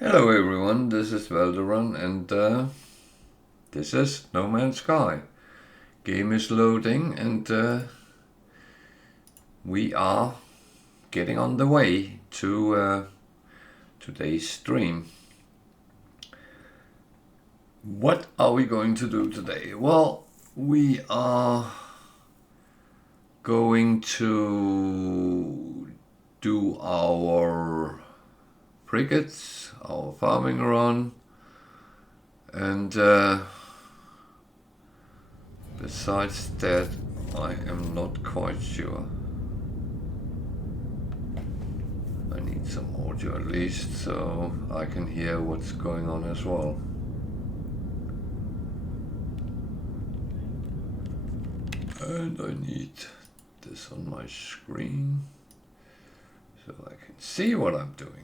Hello everyone, this is Valderan and this is No Man's Sky. Game is loading and we are getting on the way to today's stream. What are we going to do today? Well, we are going to do our frigates, our farming run, and besides that, I am not quite sure. I need some audio at least so I can hear what's going on as well. And I need this on my screen so I can see what I'm doing.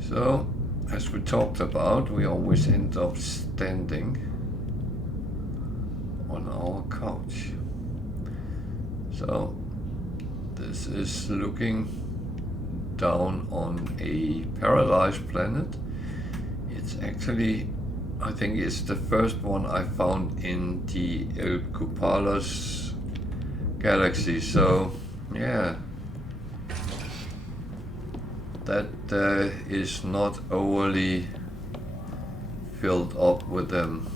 So, as we talked about, we always end up standing on our couch. So, this is looking down on a paradise planet. It's actually, I think it's the first one I found in the Elkupalos galaxy. So, yeah. That is not overly filled up with them.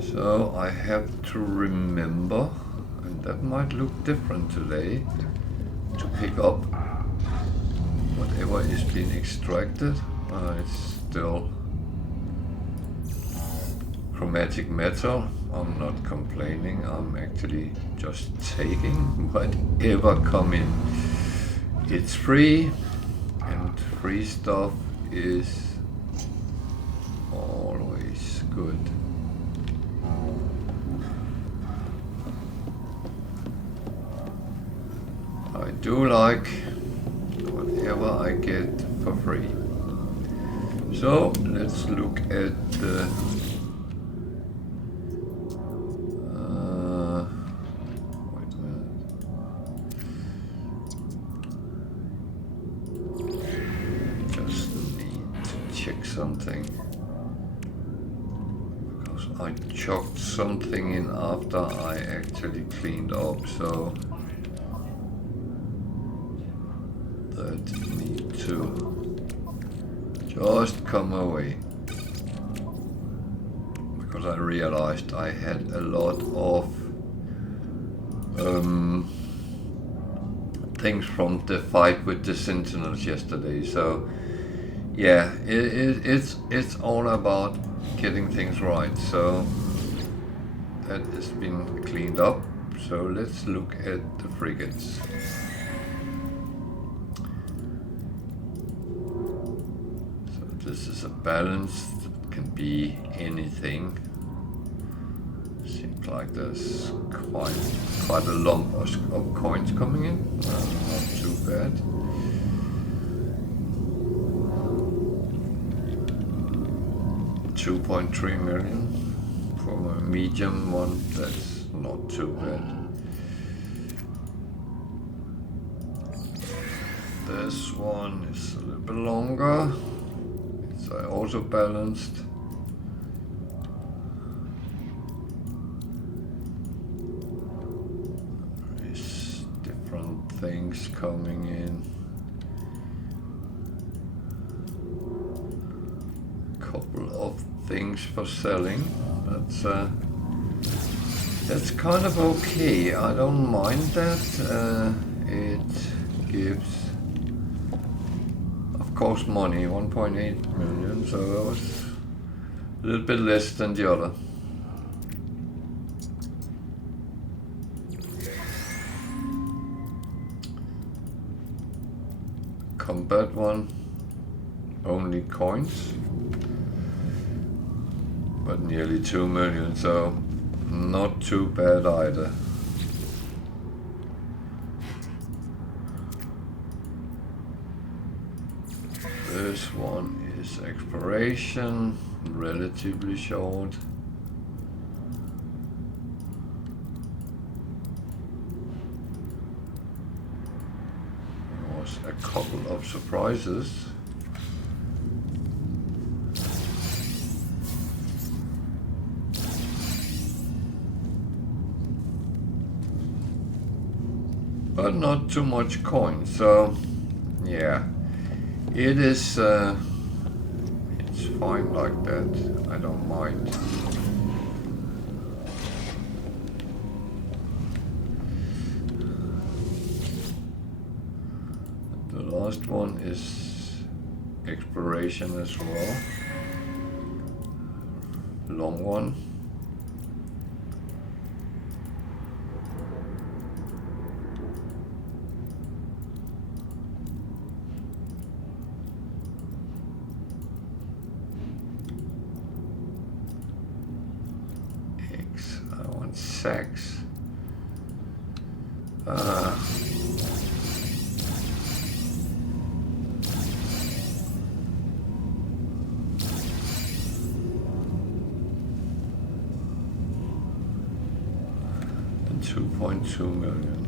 So I have to remember, and that might look different today, to pick up whatever is being extracted. It's still chromatic metal. I'm not complaining, I'm actually just taking whatever come in. It's free, and free stuff is always good. I do like whatever I get for free. So let's look at the something, because I chucked something in after I actually cleaned up, so that need to just come away, because I realized I had a lot of things from the fight with the Sentinels yesterday, so yeah, it's all about getting things right. So that has been cleaned up. So let's look at the frigates. So this is a balance that can be anything. Seems like there's quite a lump of coins coming in. Not too bad. $2.3 million for a medium one, that's not too bad. This one is a little bit longer, it's also balanced. There's different things coming in. Couple of things for selling. That's kind of okay. I don't mind that. It gives, of course, money. 1.8 million. So that was a little bit less than the other. Combat one, only coins. But nearly 2 million, so not too bad either. This one is exploration, relatively short. course, a couple of surprises. But not too much coin, so yeah, it is it's fine like that. I don't mind. The last one is exploration as well. Long one. Sex. And 2.2 million.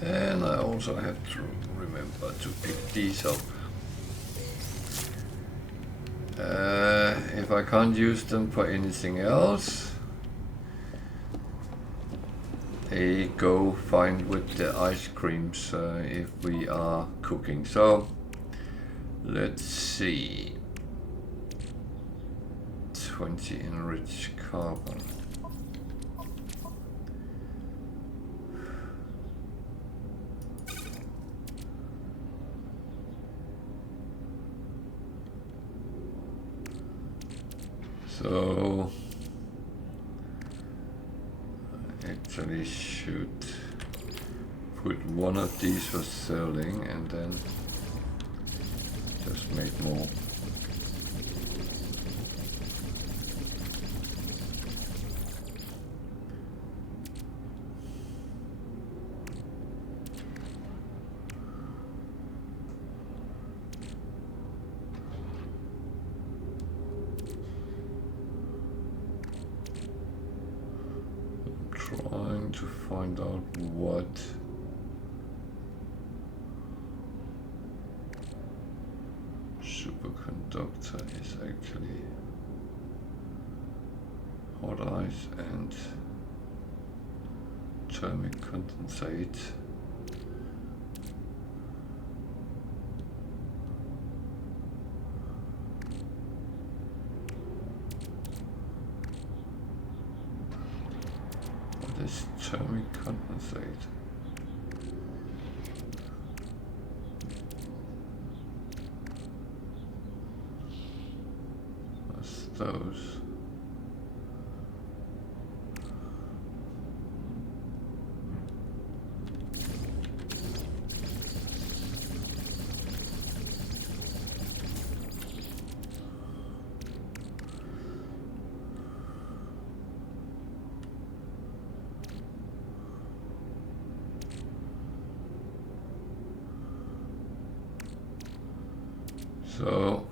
And I also have to remember to pick these up. If I can't use them for anything else, they go fine with the ice creams if we are cooking. So let's see. 20 enriched carbon. So I actually should put one of these for selling and then just make more. Trying to find out what superconductor is actually. Hot ice and thermic condensate. What is thermic condensate? What's those? So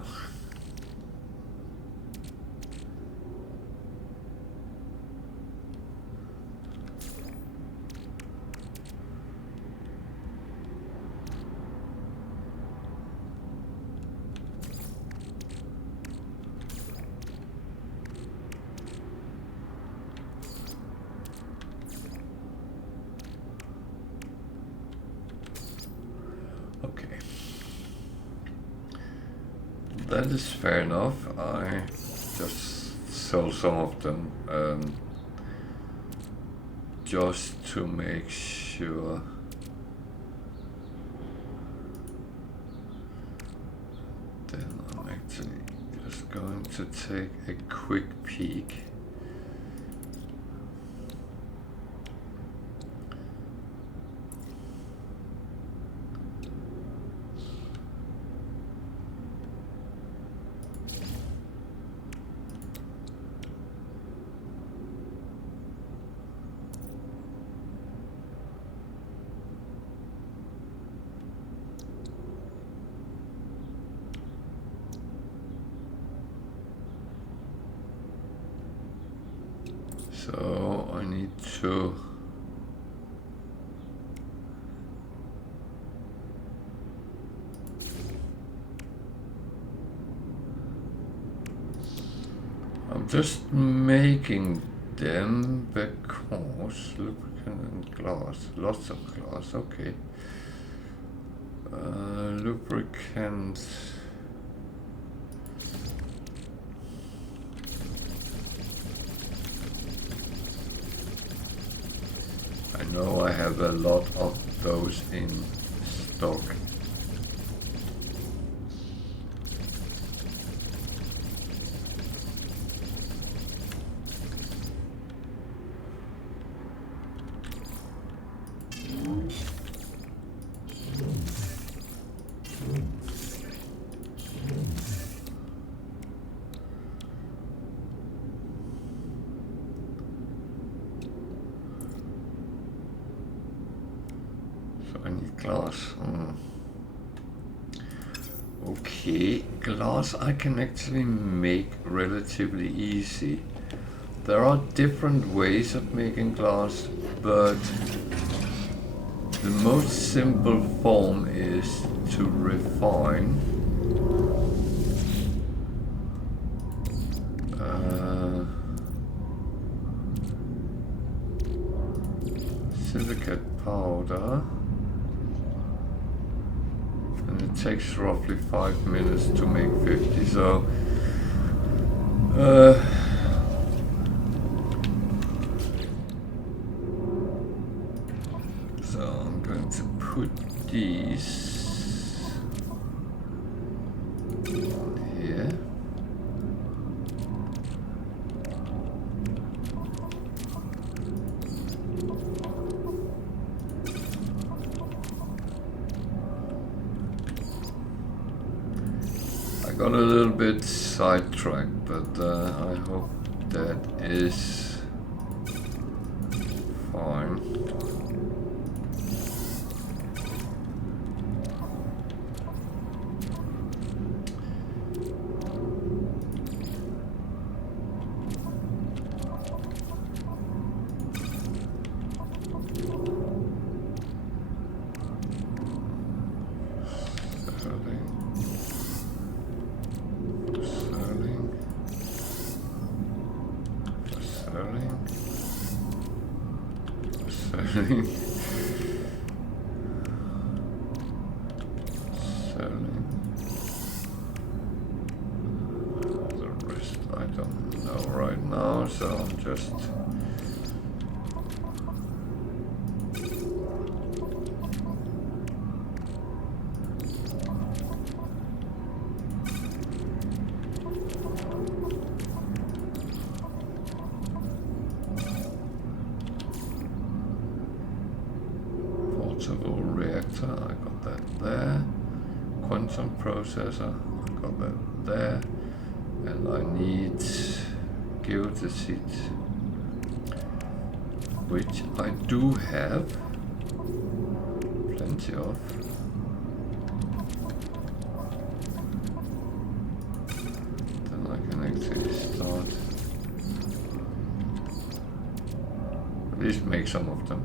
okay. That is fair enough. I just sell some of them just to make sure. Then I'm actually just going to take a quick peek. So I need to just making them because lubricant and glass, lots of glass, okay. Lubricant. I know I have a lot of those in stock. I need glass. Okay, glass I can actually make relatively easy. There are different ways of making glass, but the most simple form is to refine silicate powder. It takes roughly 5 minutes to make 50, so I'm going to put these here. Got a little bit sidetracked, but I hope that is fine. The rest I don't know right now, so I'm just reactor, I got that there. Quantum processor, I got that there. And I need geodesit, which I do have plenty of. Then I can actually start, at least make some of them.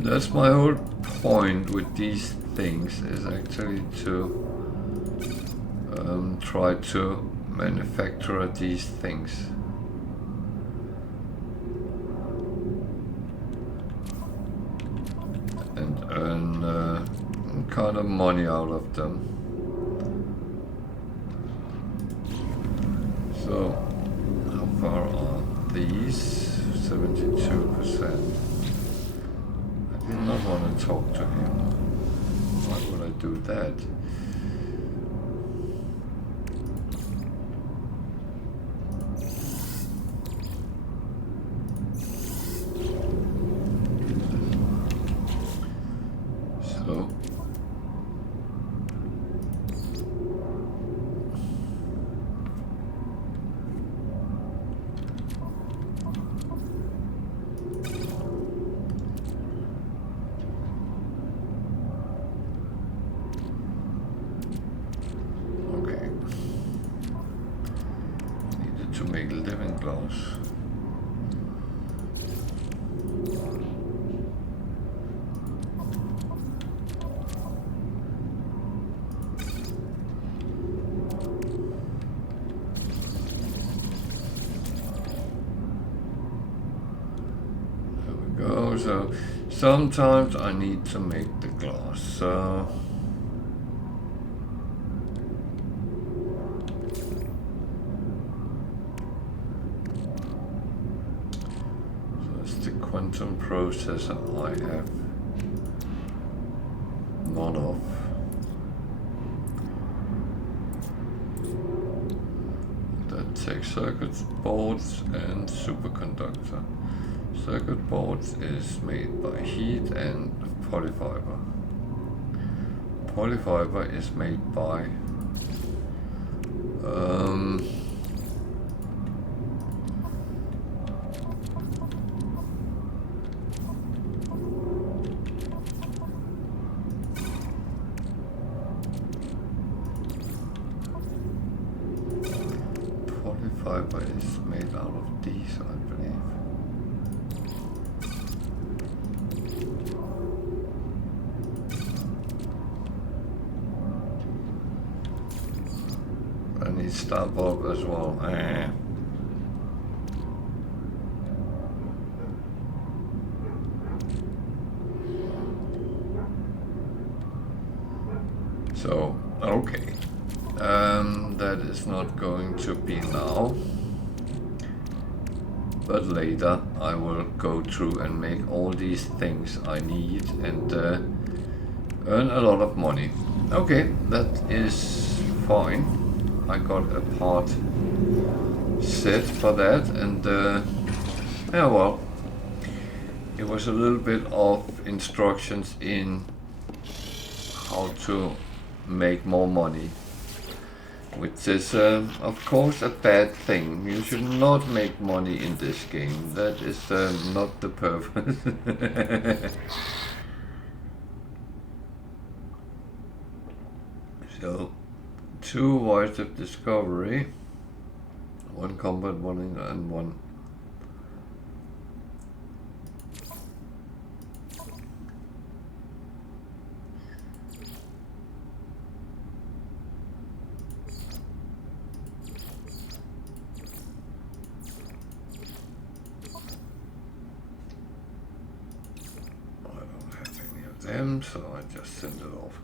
That's my whole point with these things, is actually to try to manufacture these things. And earn kind of money out of them. So, how far are these? 72%. I do not want to talk to him. Why would I do that? So to make living glass. There we go. So sometimes I need to make the glass. So quantum processor I have none of. That takes circuit boards and superconductor. Circuit boards is made by heat and polyfiber. Polyfiber is made by fiber is made out of these, I believe. I need star bulb as well. So, okay. That is not going to be now, but later I will go through and make all these things I need and earn a lot of money. Okay, that is fine. I got a part set for that, and yeah, well, it was a little bit of instructions in how to make more money, which is of course a bad thing. You should not make money in this game. That is not the purpose. So, 2 voids of discovery, 1 combat, 1 and 1. So I just send it off.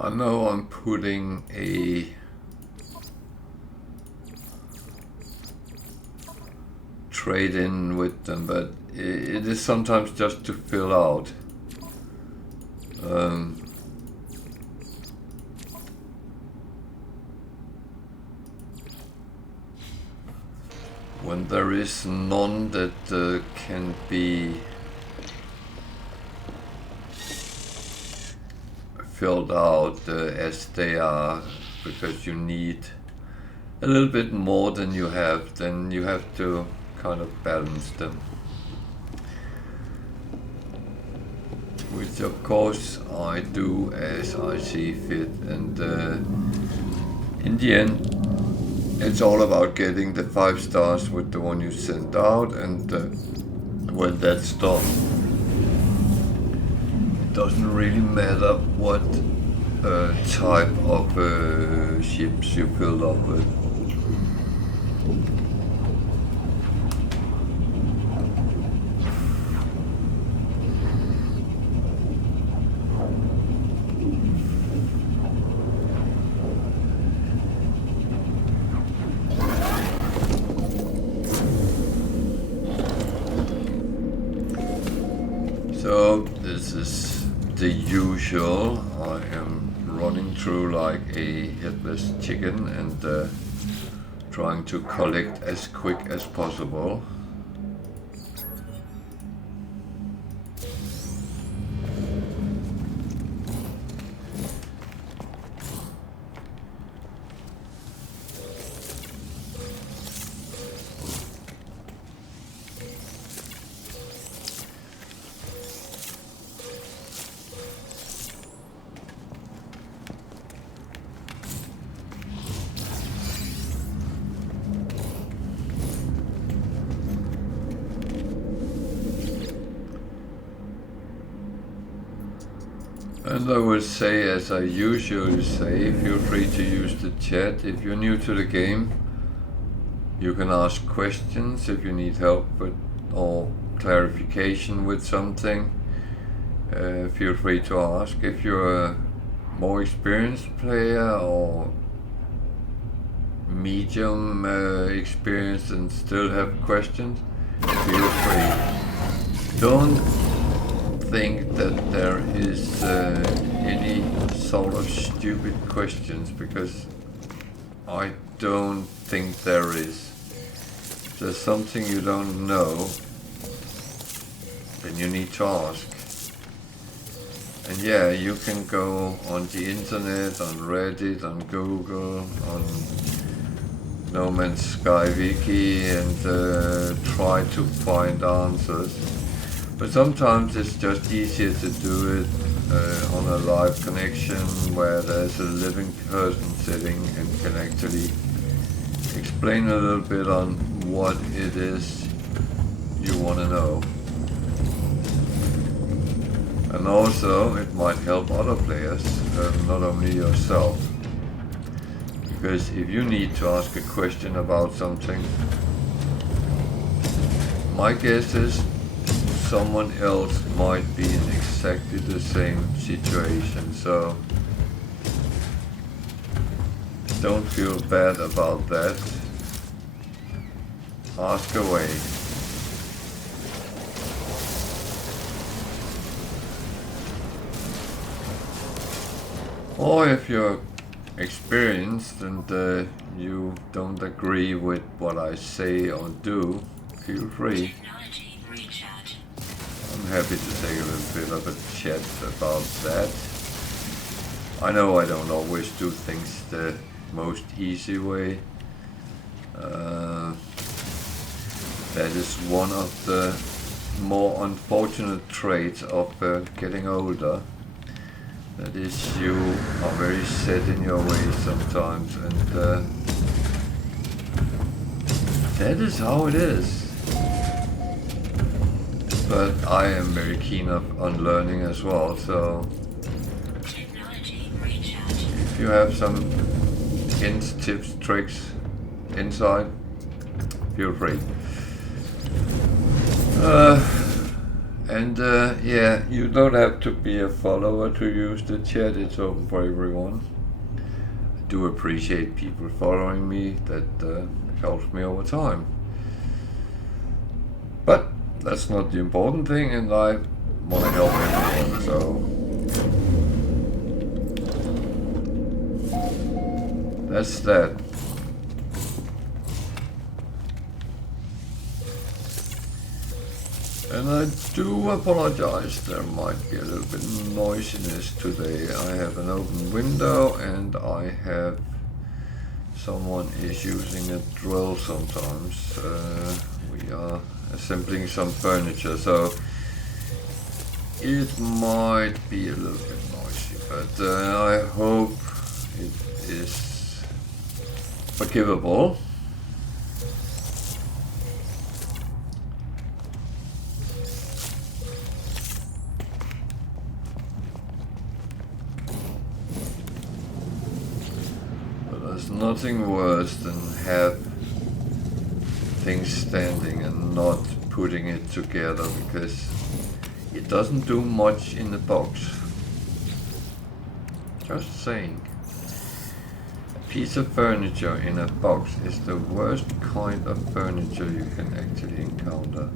I know I'm putting a trade in with them, but it is sometimes just to fill out. When there is none that can be filled out as they are, because you need a little bit more than you have, then you have to kind of balance them. Which of course I do as I see fit, and in the end it's all about getting the 5 stars with the one you sent out, and when that's done, it doesn't really matter what type of ships you fill up with. this is the usual. I am running through like a headless chicken and trying to collect as quick as possible. And I would say, as I usually say, feel free to use the chat. If you're new to the game, you can ask questions if you need help with or clarification with something. Feel free to ask. If you're a more experienced player or medium experienced and still have questions, feel free. Don't think that there is any sort of stupid questions, because I don't think there is. If there's something you don't know, then you need to ask. And yeah, you can go on the internet, on Reddit, on Google, on No Man's Sky Wiki and try to find answers. But sometimes it's just easier to do it on a live connection where there's a living person sitting and can actually explain a little bit on what it is you want to know. And also it might help other players, not only yourself. Because if you need to ask a question about something, my guess is someone else might be in exactly the same situation, so don't feel bad about that. Ask away. Or if you're experienced and you don't agree with what I say or do, feel free. I'm happy to take a little bit of a chat about that. I know I don't always do things the most easy way. That is one of the more unfortunate traits of getting older. That is, you are very set in your ways sometimes, and that is how it is. But I am very keen on learning as well, so if you have some hints, tips, tricks, insight, feel free. Yeah, you don't have to be a follower to use the chat, it's open for everyone. I do appreciate people following me, that helps me over time. But that's not the important thing, and I want to help everyone, so that's that. And I do apologize, there might be a little bit of noisiness today. I have an open window and I have someone is using a drill sometimes. We are assembling some furniture, so it might be a little bit noisy, but I hope it is forgivable. Nothing worse than have things standing and not putting it together, because it doesn't do much in the box. Just saying. A piece of furniture in a box is the worst kind of furniture you can actually encounter.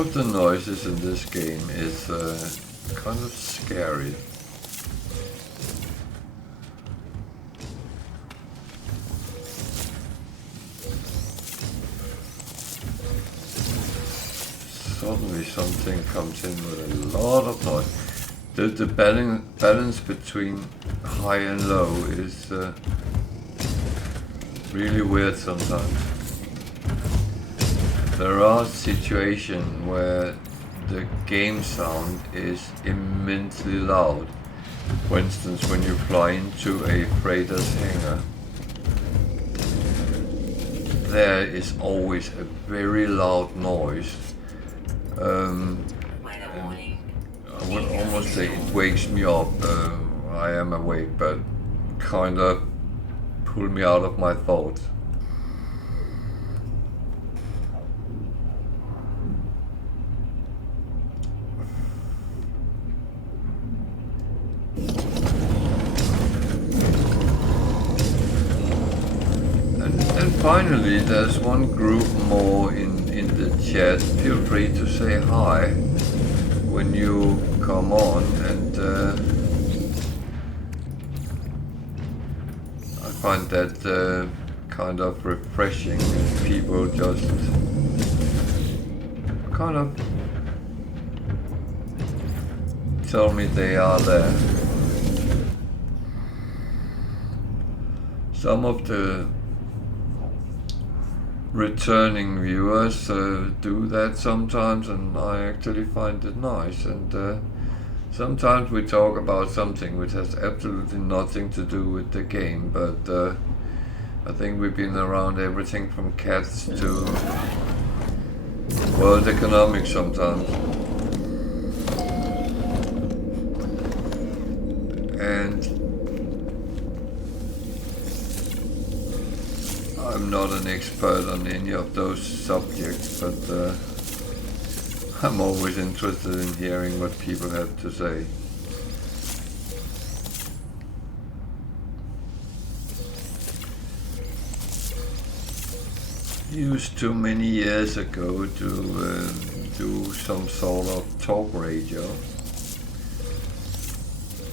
of the noises in this game is kind of scary. Suddenly something comes in with a lot of noise. The balance between high and low is really weird sometimes. There are situations where the game sound is immensely loud. For instance, when you fly into a freighter's hangar, there is always a very loud noise. I would almost say it wakes me up. I am awake, but kind of pull me out of my thoughts. And finally, there's one group more in the chat. Feel free to say hi when you come on, and I find that kind of refreshing. People just kind of tell me they are there. Some of the returning viewers do that sometimes, and I actually find it nice. And sometimes we talk about something which has absolutely nothing to do with the game, but I think we've been around everything from cats to world economics sometimes. And I'm not an expert on any of those subjects, but I'm always interested in hearing what people have to say. Used to many years ago to do some sort of talk radio,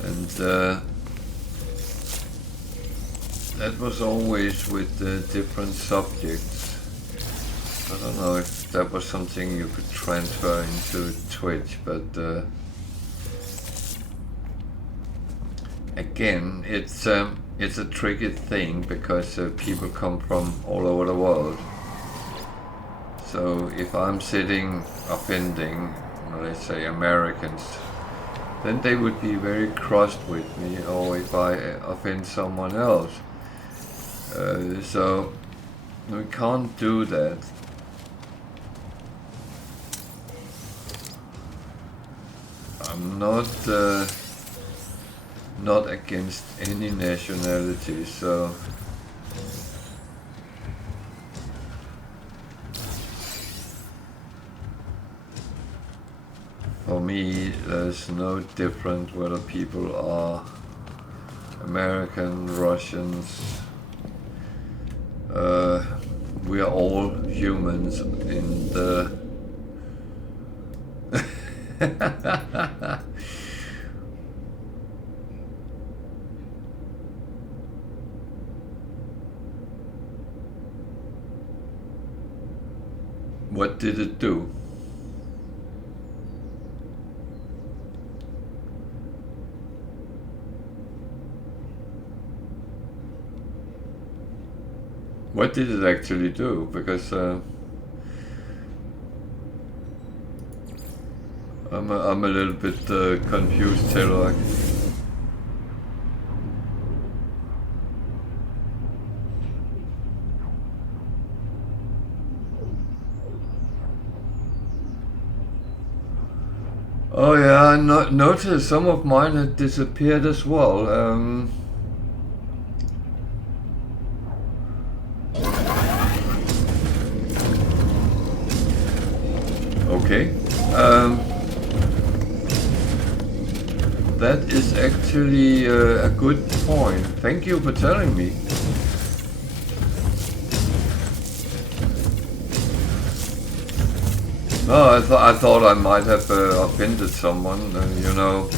and that was always with different subjects. I don't know if that was something you could transfer into Twitch, but again, it's a tricky thing because people come from all over the world. So if I'm sitting offending, let's say, Americans, then they would be very crossed with me, or if I offend someone else. So we can't do that. I'm not against any nationality, so for me there's no difference whether people are American, Russians. We are all humans in the What did it do? What did it actually do? Because I'm a little bit confused, Taylor. Oh yeah, I noticed some of mine had disappeared as well. Okay. That is actually a good point. Thank you for telling me. No, I thought I might have offended someone. You know,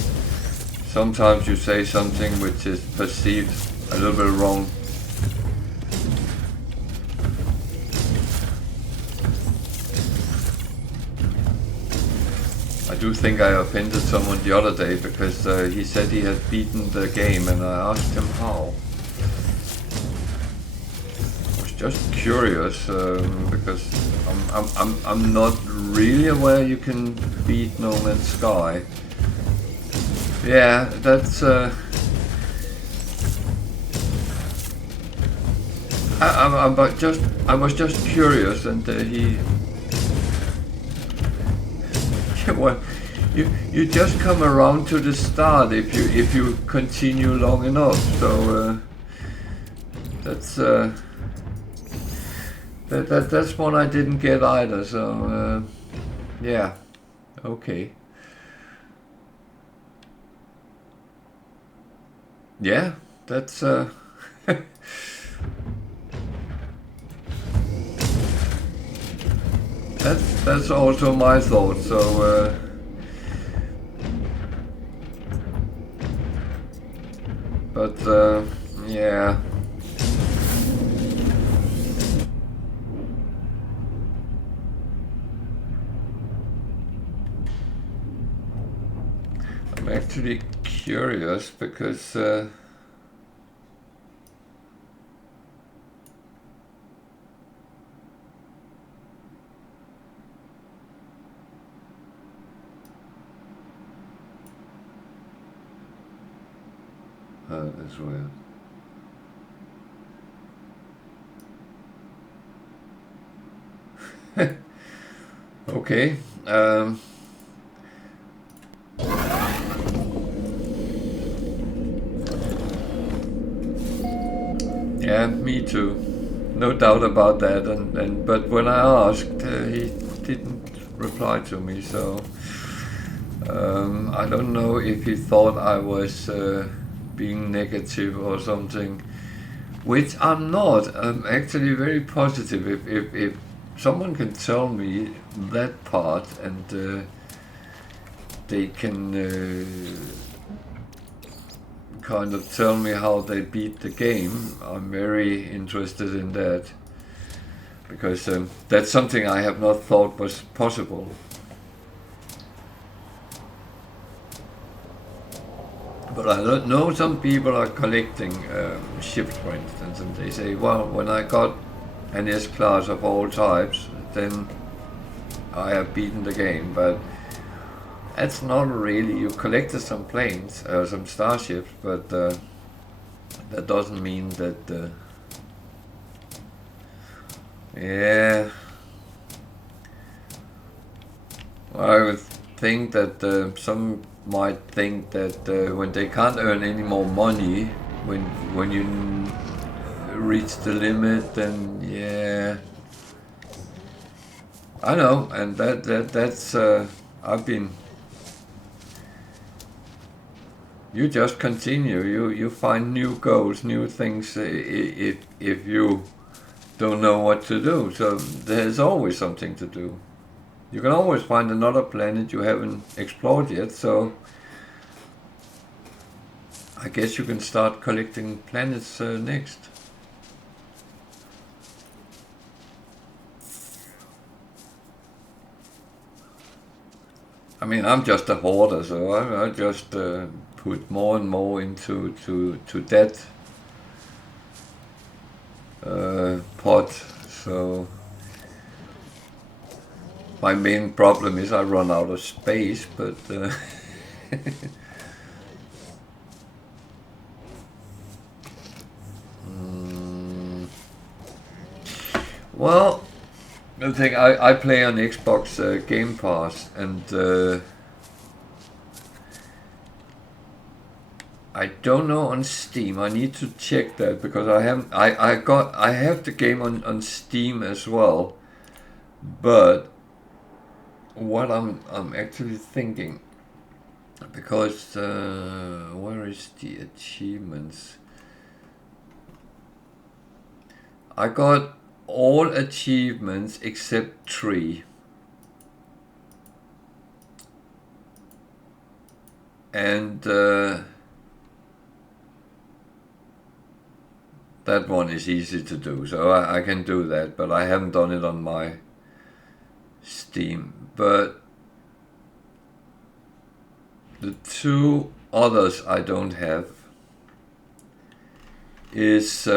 sometimes you say something which is perceived a little bit wrong. I do think I offended someone the other day because he said he had beaten the game, and I asked him how. I was just curious because I'm not really aware you can beat No Man's Sky. Yeah, that's. I was just curious, and he. Well, you just come around to the start if you continue long enough. So that's that's one I didn't get either. So yeah, okay. Yeah, that's that's also my thought. So but yeah. I'm actually curious because that's weird. Okay. Yeah, me too. No doubt about that. And but when I asked, he didn't reply to me. So I don't know if he thought I was being negative or something, which I'm not. I'm actually very positive. If someone can tell me that part and they can kind of tell me how they beat the game, I'm very interested in that, because that's something I have not thought was possible. But I don't know, some people are collecting ships, for instance, and they say, well, when I got an S-class of all types, then I have beaten the game. But that's not really. You collected some planes, some starships, but that doesn't mean that. Yeah. I would think that some might think that when they can't earn any more money, when you reach the limit, then yeah. I know, and that's I've been. You just continue. You find new goals, new things. If you don't know what to do, so there's always something to do. You can always find another planet you haven't explored yet. So I guess you can start collecting planets next. I mean, I'm just a hoarder, so I just put more and more into that pot. So my main problem is I run out of space, but well, the thing I play on Xbox Game Pass, and I don't know on Steam. I need to check that because I haven't. I have the game on Steam as well, but what I'm actually thinking, because where is the achievements? I got all achievements except 3. And that one is easy to do, so I can do that, but I haven't done it on my Steam. But the two others I don't have is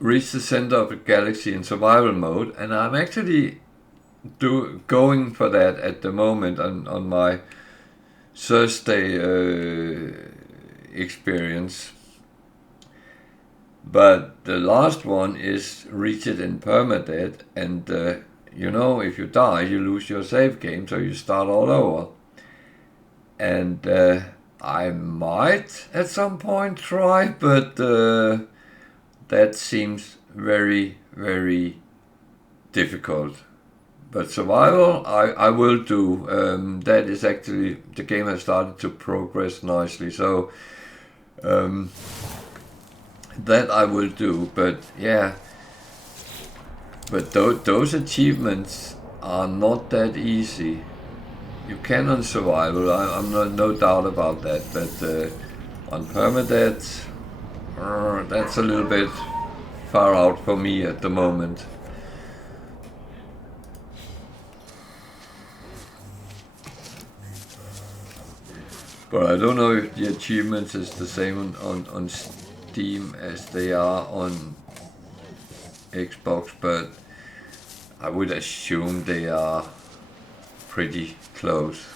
Reach the Center of the Galaxy in survival mode, and I'm actually going for that at the moment on my Thursday experience. But the last one is Reach It in permadeath, and you know, if you die, you lose your save game, so you start all over. And I might at some point try, but that seems very, very difficult. But survival, I will do. That is actually, the game has started to progress nicely, so that I will do. But yeah, but those achievements are not that easy. You can on survival, I'm no doubt about that, but on permadeath, that's a little bit far out for me at the moment. But I don't know if the achievements is the same on Steam as they are on Xbox, but I would assume they are pretty close.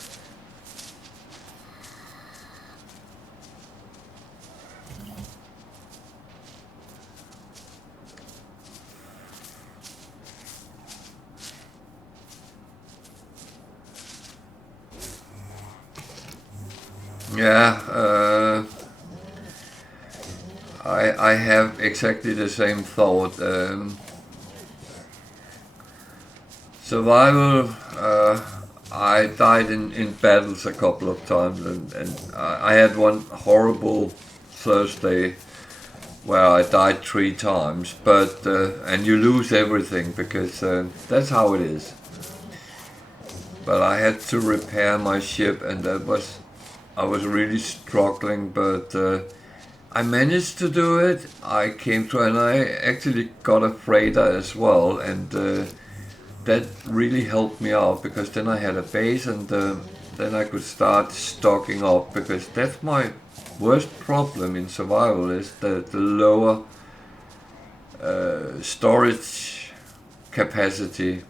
Yeah, I have exactly the same thought. Survival, I died in battles a couple of times, and I had one horrible Thursday where I died 3 times, but and you lose everything because that's how it is. But I had to repair my ship, and I was really struggling, but I managed to do it. I came through, and I actually got a freighter as well, and that really helped me out because then I had a base, and then I could start stocking up, because that's my worst problem in survival, is the lower storage capacity.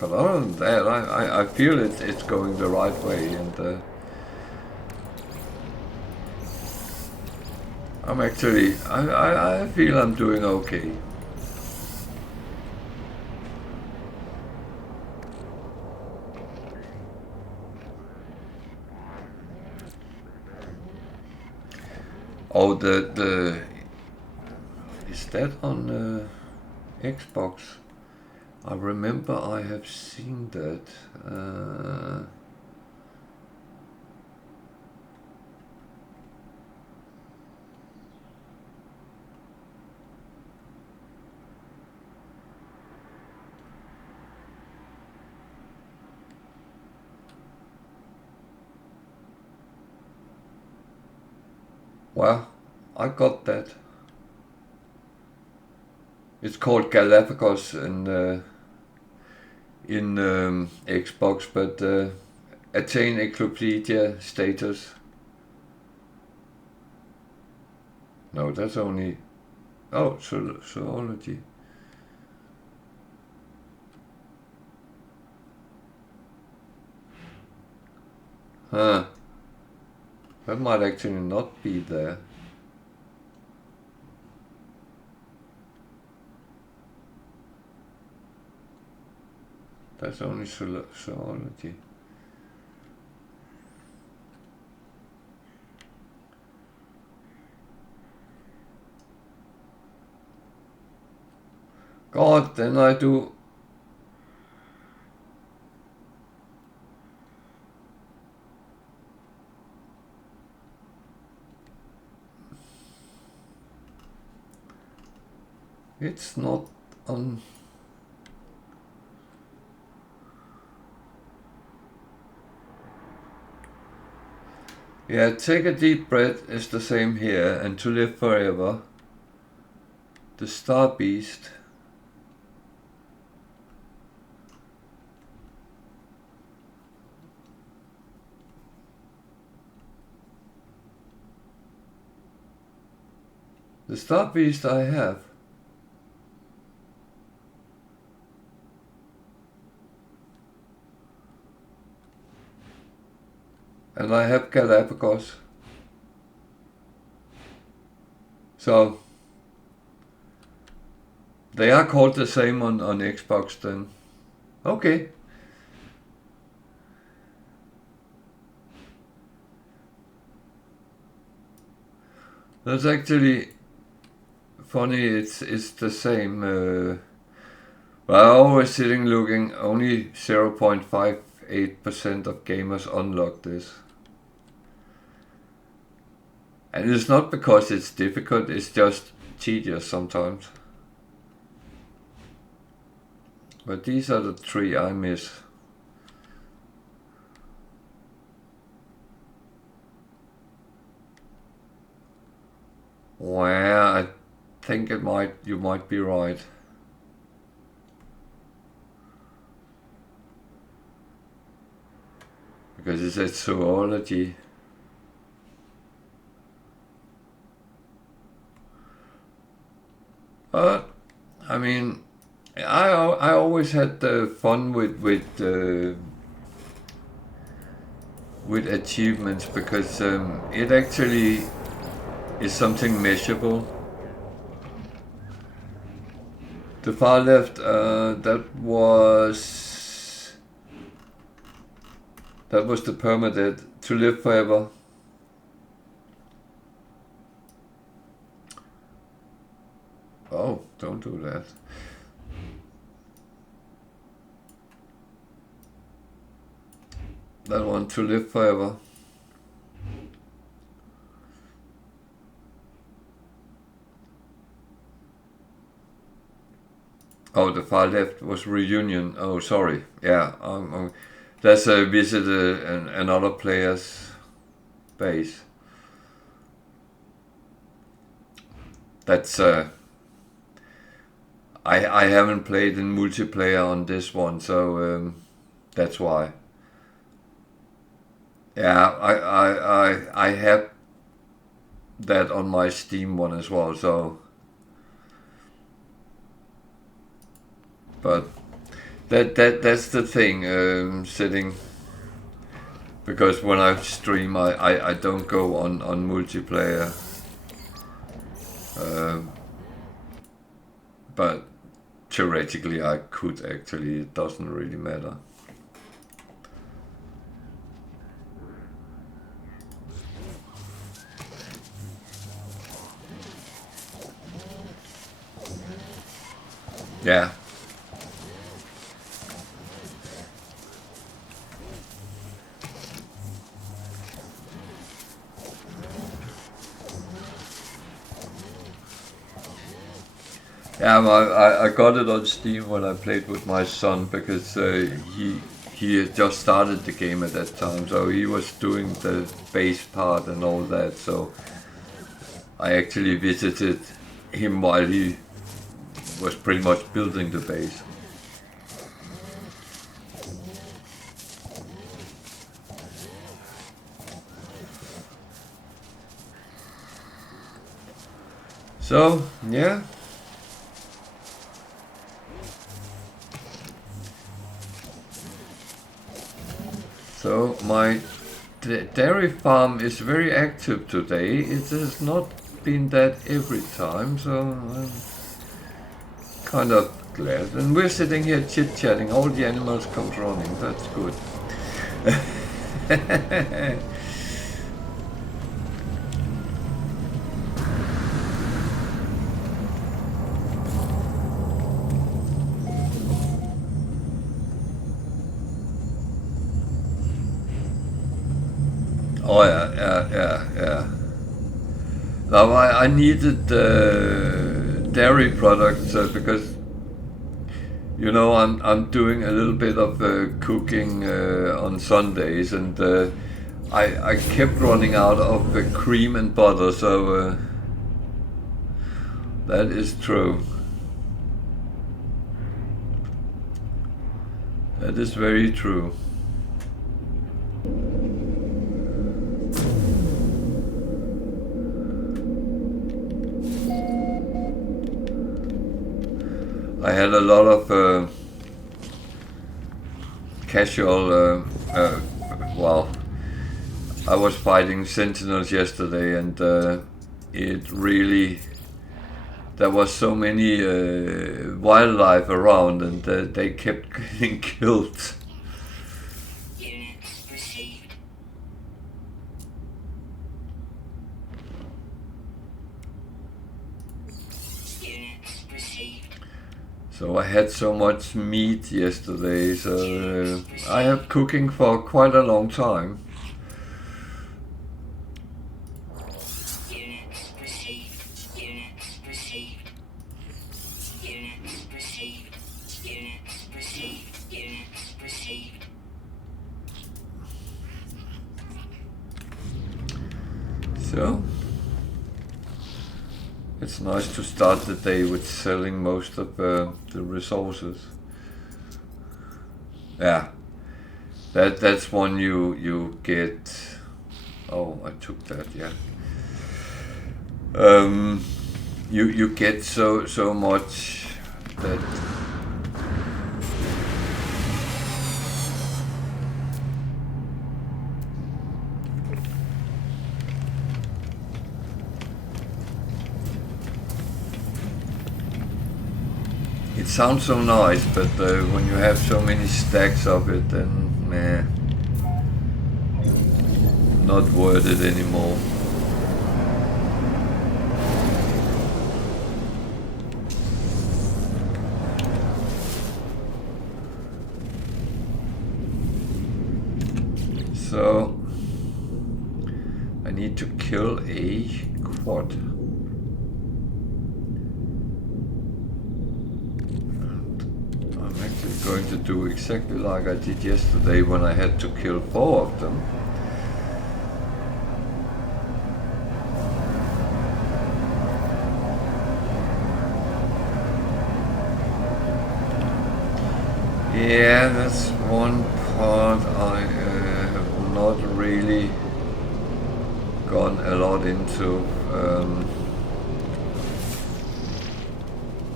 But other than that, I feel it's going the right way, and I'm actually, I feel I'm doing okay. Oh, the is that on Xbox? I remember I have seen that. Well, I got that. It's called Galapagos in Xbox, but attain Elkupalos status. No, that's only. Oh, zoology. Huh. That might actually not be there. That's only zoology. God, then I do. It's not on. Yeah, take a deep breath is the same here, and to live forever. The Star Beast. The Star Beast I have. And I have Galapagos. So they are called the same on Xbox then. Okay. That's actually funny, it's the same. But I'm always sitting looking, only 0.58% of gamers unlock this. And it's not because it's difficult, it's just tedious sometimes. But these are the 3 I miss. Well, I think you might be right. Because it says zoology. I mean, I always had fun with achievements because it actually is something measurable. The far left, that was the permadeath, to live forever. Oh, don't do that. That one, to live forever. Oh, the far left was reunion. Oh, sorry. Yeah, that's a visit another player's base. That's I haven't played in multiplayer on this one, so that's why. Yeah, I have that on my Steam one as well, so. But that's the thing, sitting, because when I stream I don't go on multiplayer. But theoretically I could actually, it doesn't really matter. Yeah. Yeah, I got it on Steam when I played with my son because he had just started the game at that time, so he was doing the base part and all that. So I actually visited him while he was pretty much building the base. So yeah. So my dairy farm is very active today. It has not been that every time, so I'm kind of glad. And we're sitting here chit-chatting. All the animals come running. That's good. Oh yeah. Now I needed dairy products because I'm doing a little bit of cooking on Sundays, and I kept running out of the cream and butter, so that is true. That is very true. I had a lot of casual, well, I was fighting sentinels yesterday, and it really, there was so many wildlife around, and they kept getting killed. So I had so much meat yesterday, so I have cooking for quite a long time. So it's nice to start the day with selling most of the resources. Yeah, that's one you get. Oh, I took that. Yeah. You get so much that. It sounds so nice, but when you have so many stacks of it, then nah, not worth it anymore. So I need to kill a quad. Going to do exactly like I did yesterday when I had to kill 4 of them. Yeah, that's one part I have not really gone a lot into.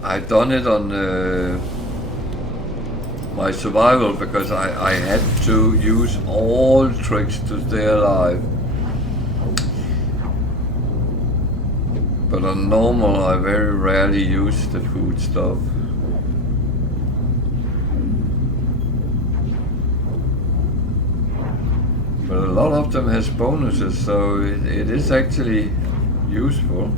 I've done it on my survival because I had to use all tricks to stay alive. But on normal I very rarely use the food stuff. But a lot of them has bonuses, so it is actually useful.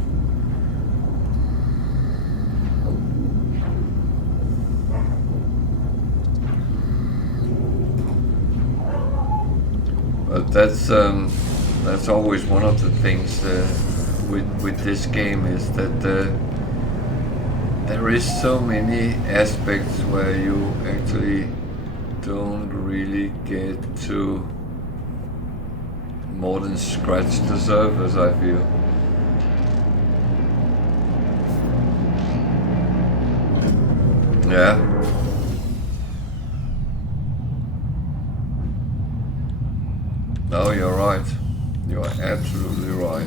But that's always one of the things with this game, is that there is so many aspects where you actually don't really get to more than scratch the surface, I feel. Yeah. No, you're right. You are absolutely right.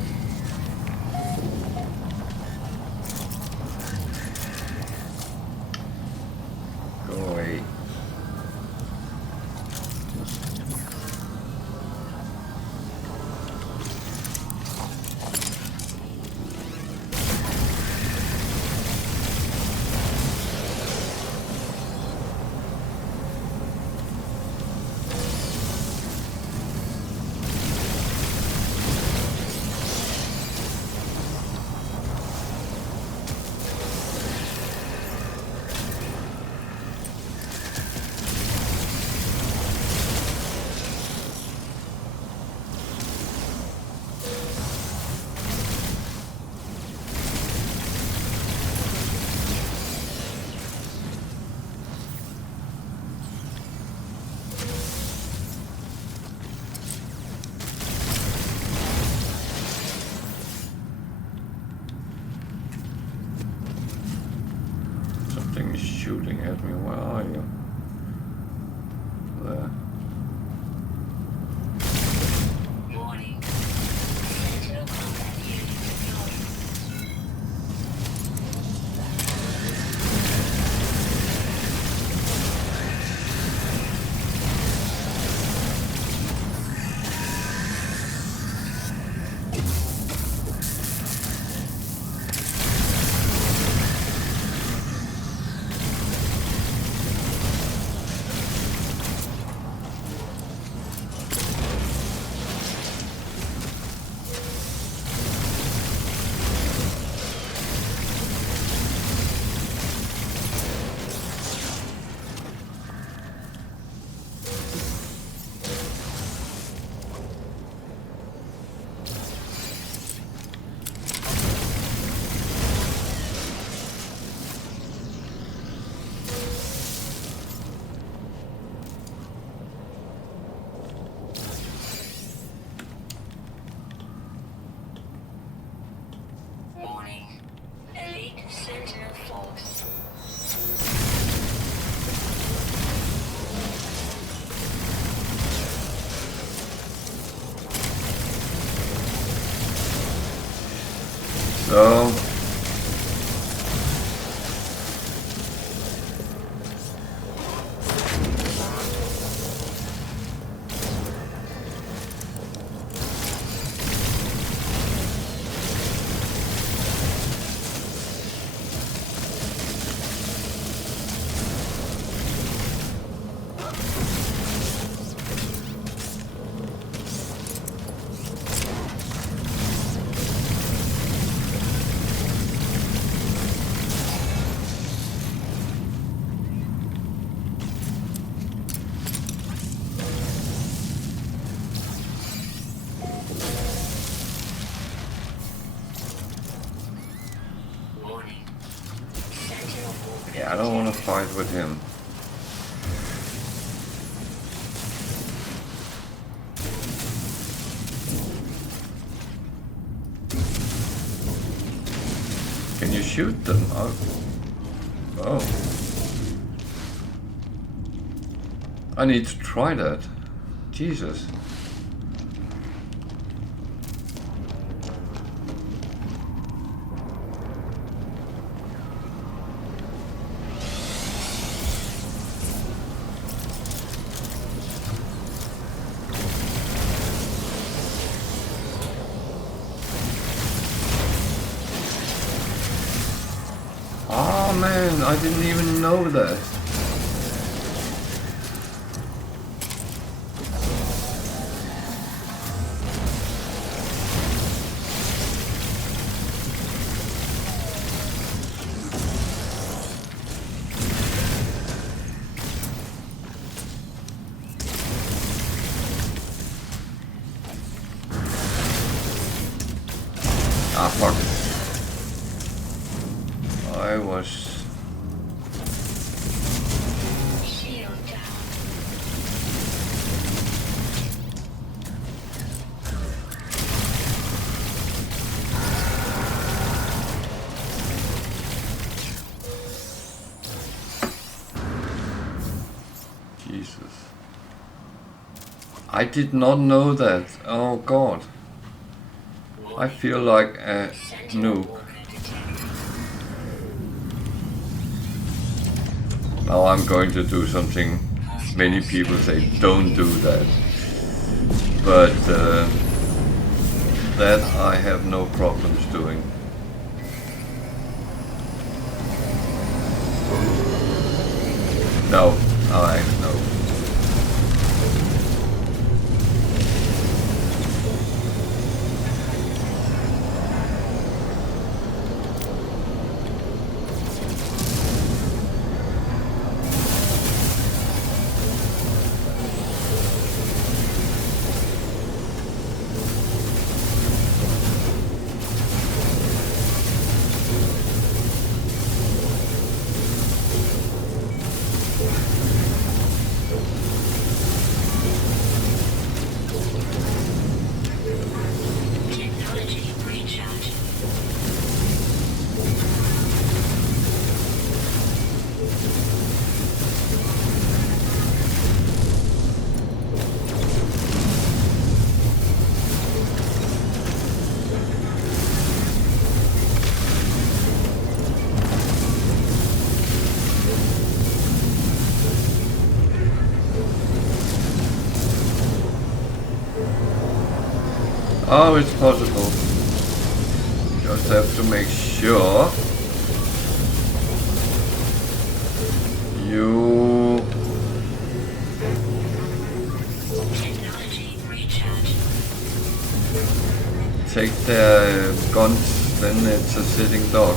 Go away. find me. Where are you? There. Warning. Sentinel combat unit deployed. Warning. Elite Sentinel Force. So Warning. Sentinel Force. yeah, I don't want to fight with him. Can you shoot them? Oh. Oh. I need to try that. Jesus. Oh man, I didn't even know that. Ah, fuck. I was... Shield down. Jesus. I did not know that. Oh god. I feel like a noob. Now I'm going to do something many people say don't do that. But that I have no problems doing. No, I know. Oh, it's possible. Just have to make sure you Technology recharge. take their guns, then it's a sitting dog.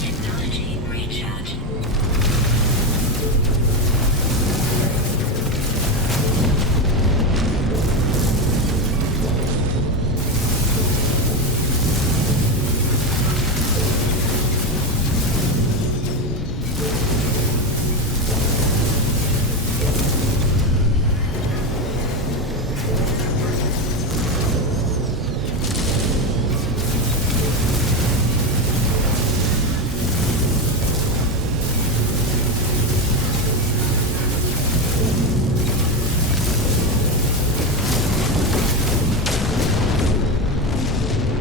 Technology recharge.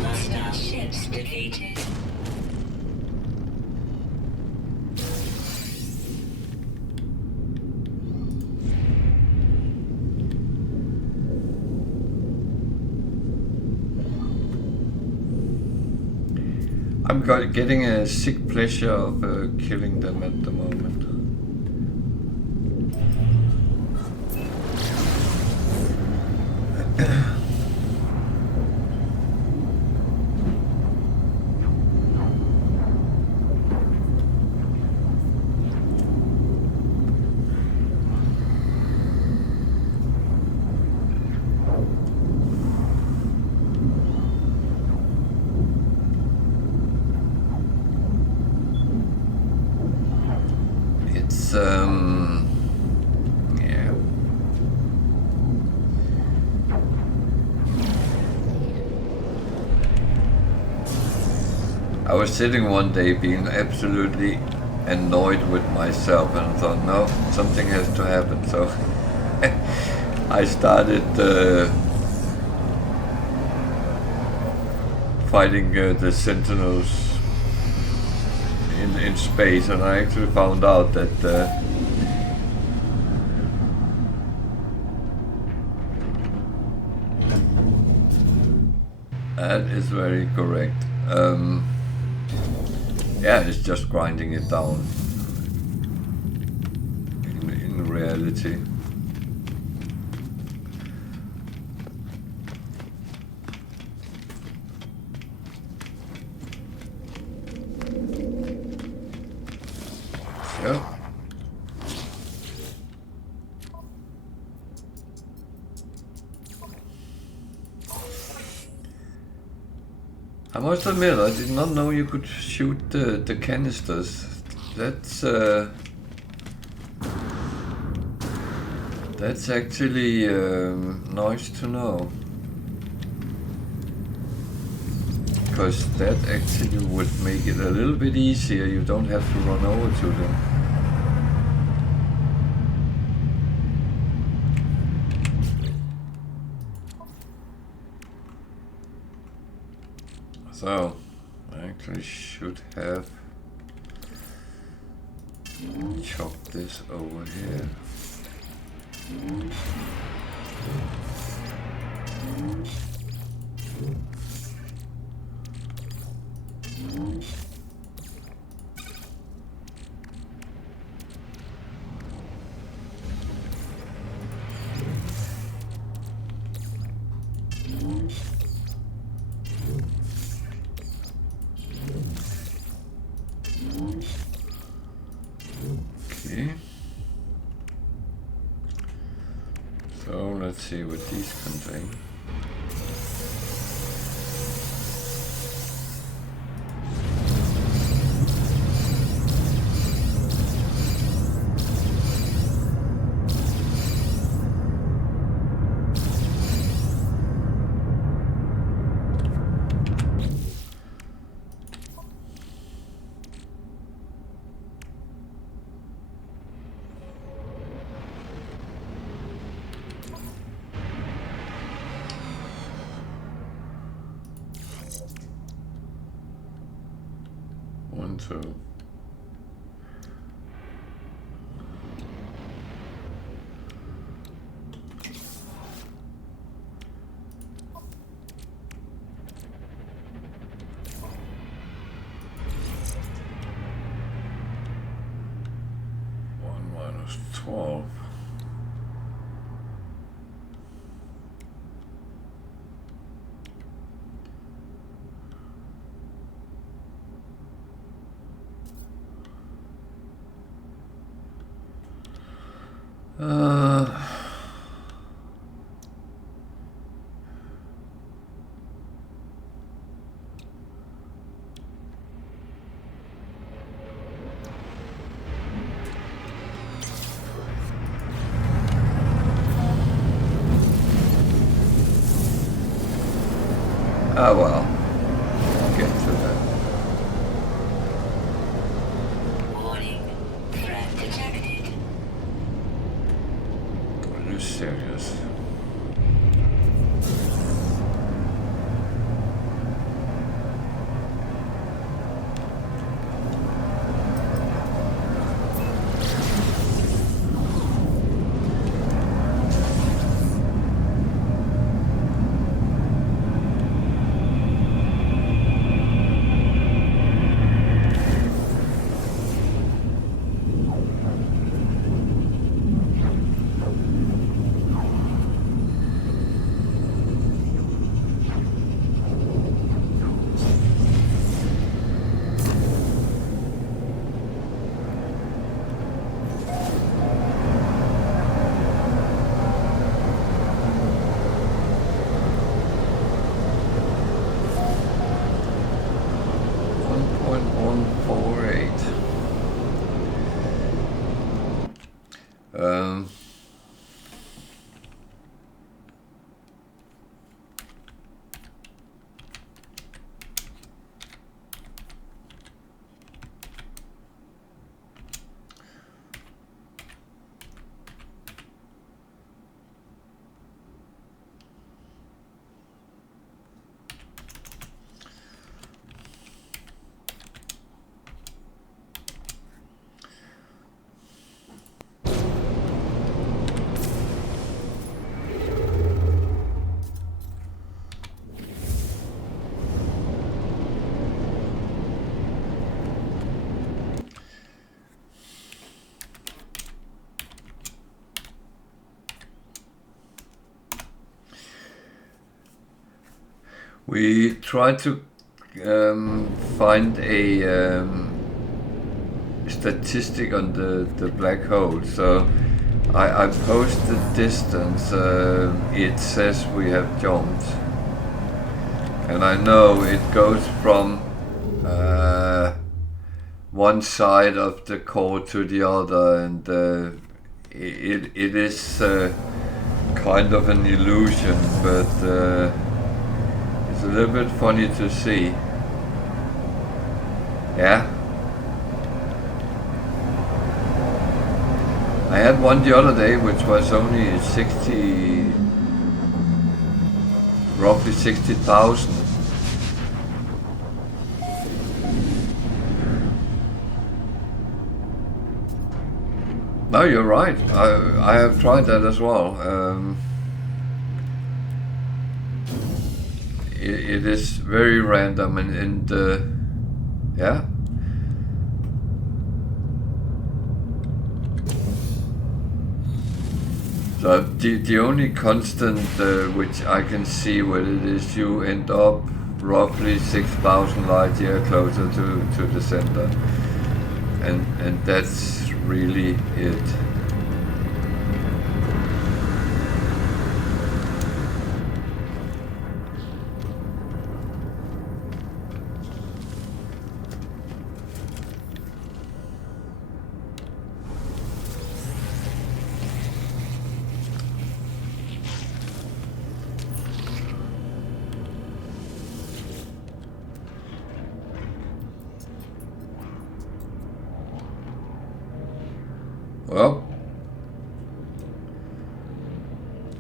Hostile ships defeated. I'm getting a sick pleasure of killing them at the moment. It's yeah. I was sitting one day being absolutely annoyed with myself, and I thought, no, something has to happen. So I started fighting the Sentinels in space, and I actually found out that that is very correct. Yeah, it's just grinding it down in reality. So. I must admit, I did not know you could shoot the canisters. That's actually nice to know. Because that actually would make it a little bit easier. You don't have to run over to them. So, I actually should have chopped this over here. Let's see what these contain. One, two. One minus 12. Oh well, I'll get to that. Warning. Threat detected. Are you serious? We tried to find a statistic on the black hole. So I posted distance. It says we have jumped, and I know it goes from one side of the core to the other, and it is kind of an illusion, but it's a little bit funny to see. Yeah. I had one the other day which was only 60, roughly 60,000. No, you're right. I have tried that as well. It is very random and yeah. So the only constant which I can see what it is, you end up roughly 6,000 light year closer to the center, and that's really it. Well,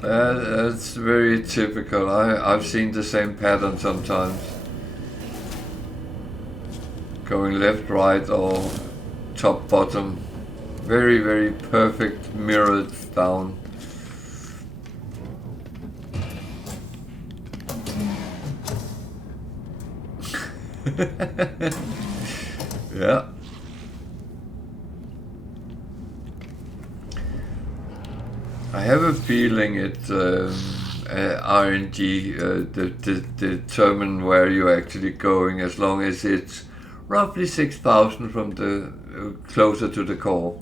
that's very typical. I've seen the same pattern sometimes. Going left, right, or top, bottom. Very, very perfect mirrored down. Yeah. I have a feeling it's RNG determine where you're actually going, as long as it's roughly 6,000 from the closer to the core.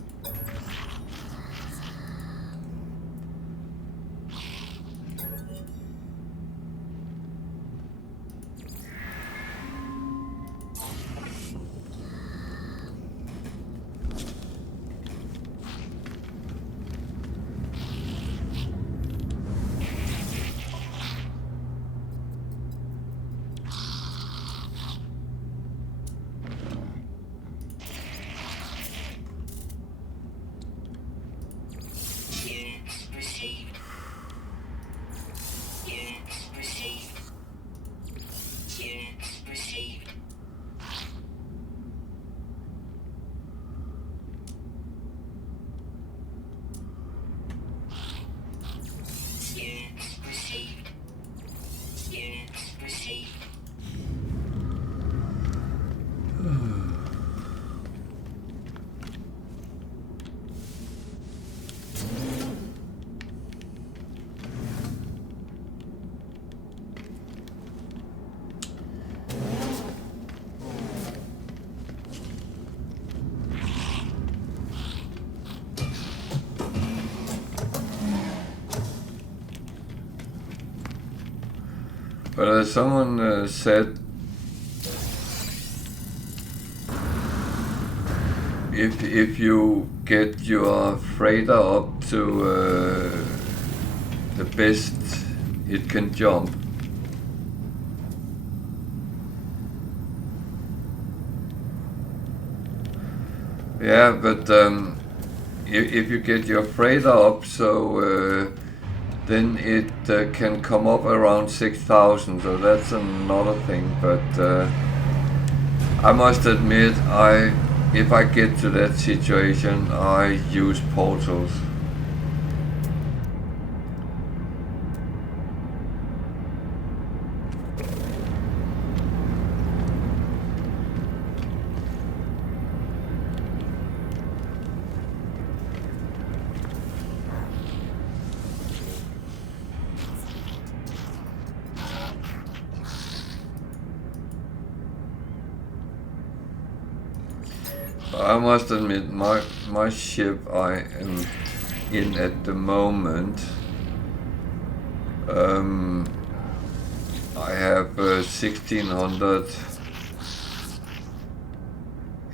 Units received. Units received. Units received. Units received. Units received. But as someone said, if you get your freighter up to the best it can jump, yeah, but if you get your freighter up, so then it can come up around 6,000, so that's another thing. But I must admit, if I get to that situation, I use portals. I must admit, my ship I am in at the moment, I have 1600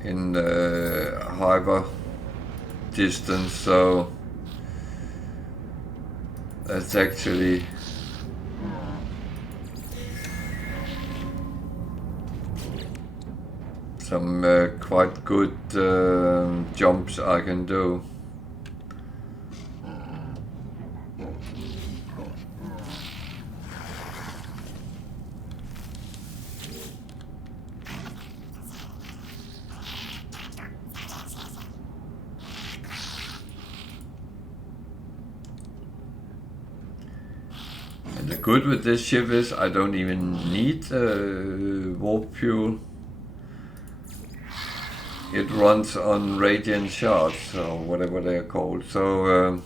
in the hyper distance, so that's actually some quite good jumps I can do. And the good with this ship is I don't even need warp fuel. It runs on radiant shards, or whatever they are called, so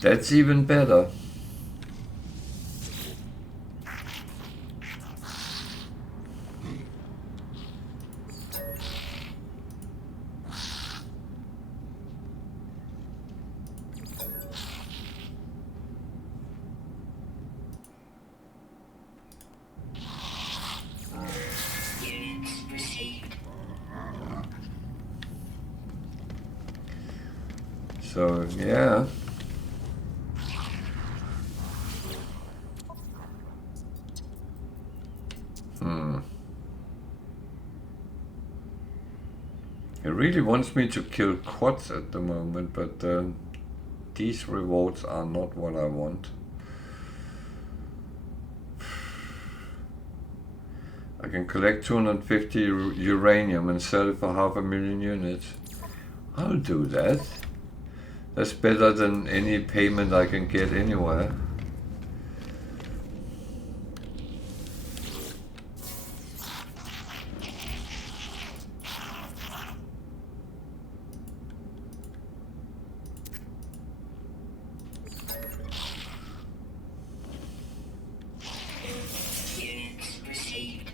that's even better. Units received. So yeah. It really wants me to kill quads at the moment, but these rewards are not what I want. I can collect 250 uranium and sell it for 500,000 units. I'll do that. That's better than any payment I can get anywhere. Units received.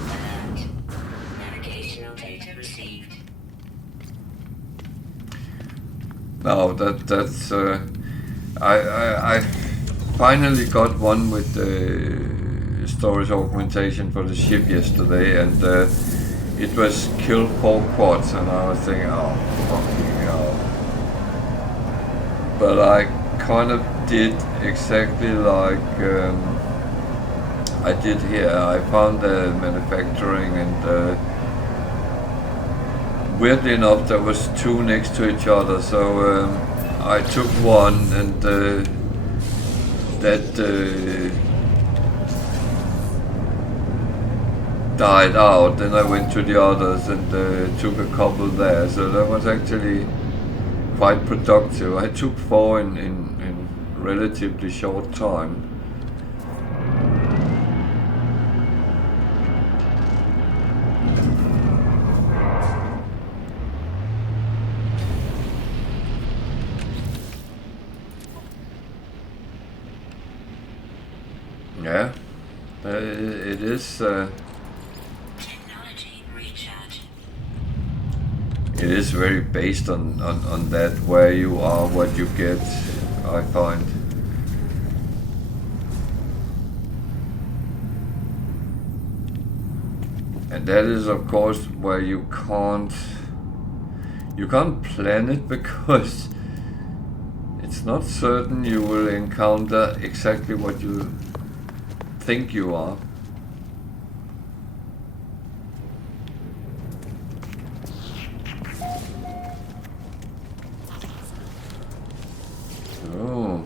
Alert. Navigational data received. No, that's I finally got one with the storage augmentation for the ship yesterday, and it was kill 4 quads, and I was thinking, oh fucking hell. But I kind of did exactly like I did here. I found the manufacturing, and weirdly enough there was 2 next to each other, so I took one, and that died out. Then I went to the others and took a couple there, so that was actually quite productive. I took 4 in relatively short time. Yeah, it is. Technology recharge. It is very based on that, where you are, what you get, I find. And that is of course where you can't plan it, because it's not certain you will encounter exactly what you think you are. Oh.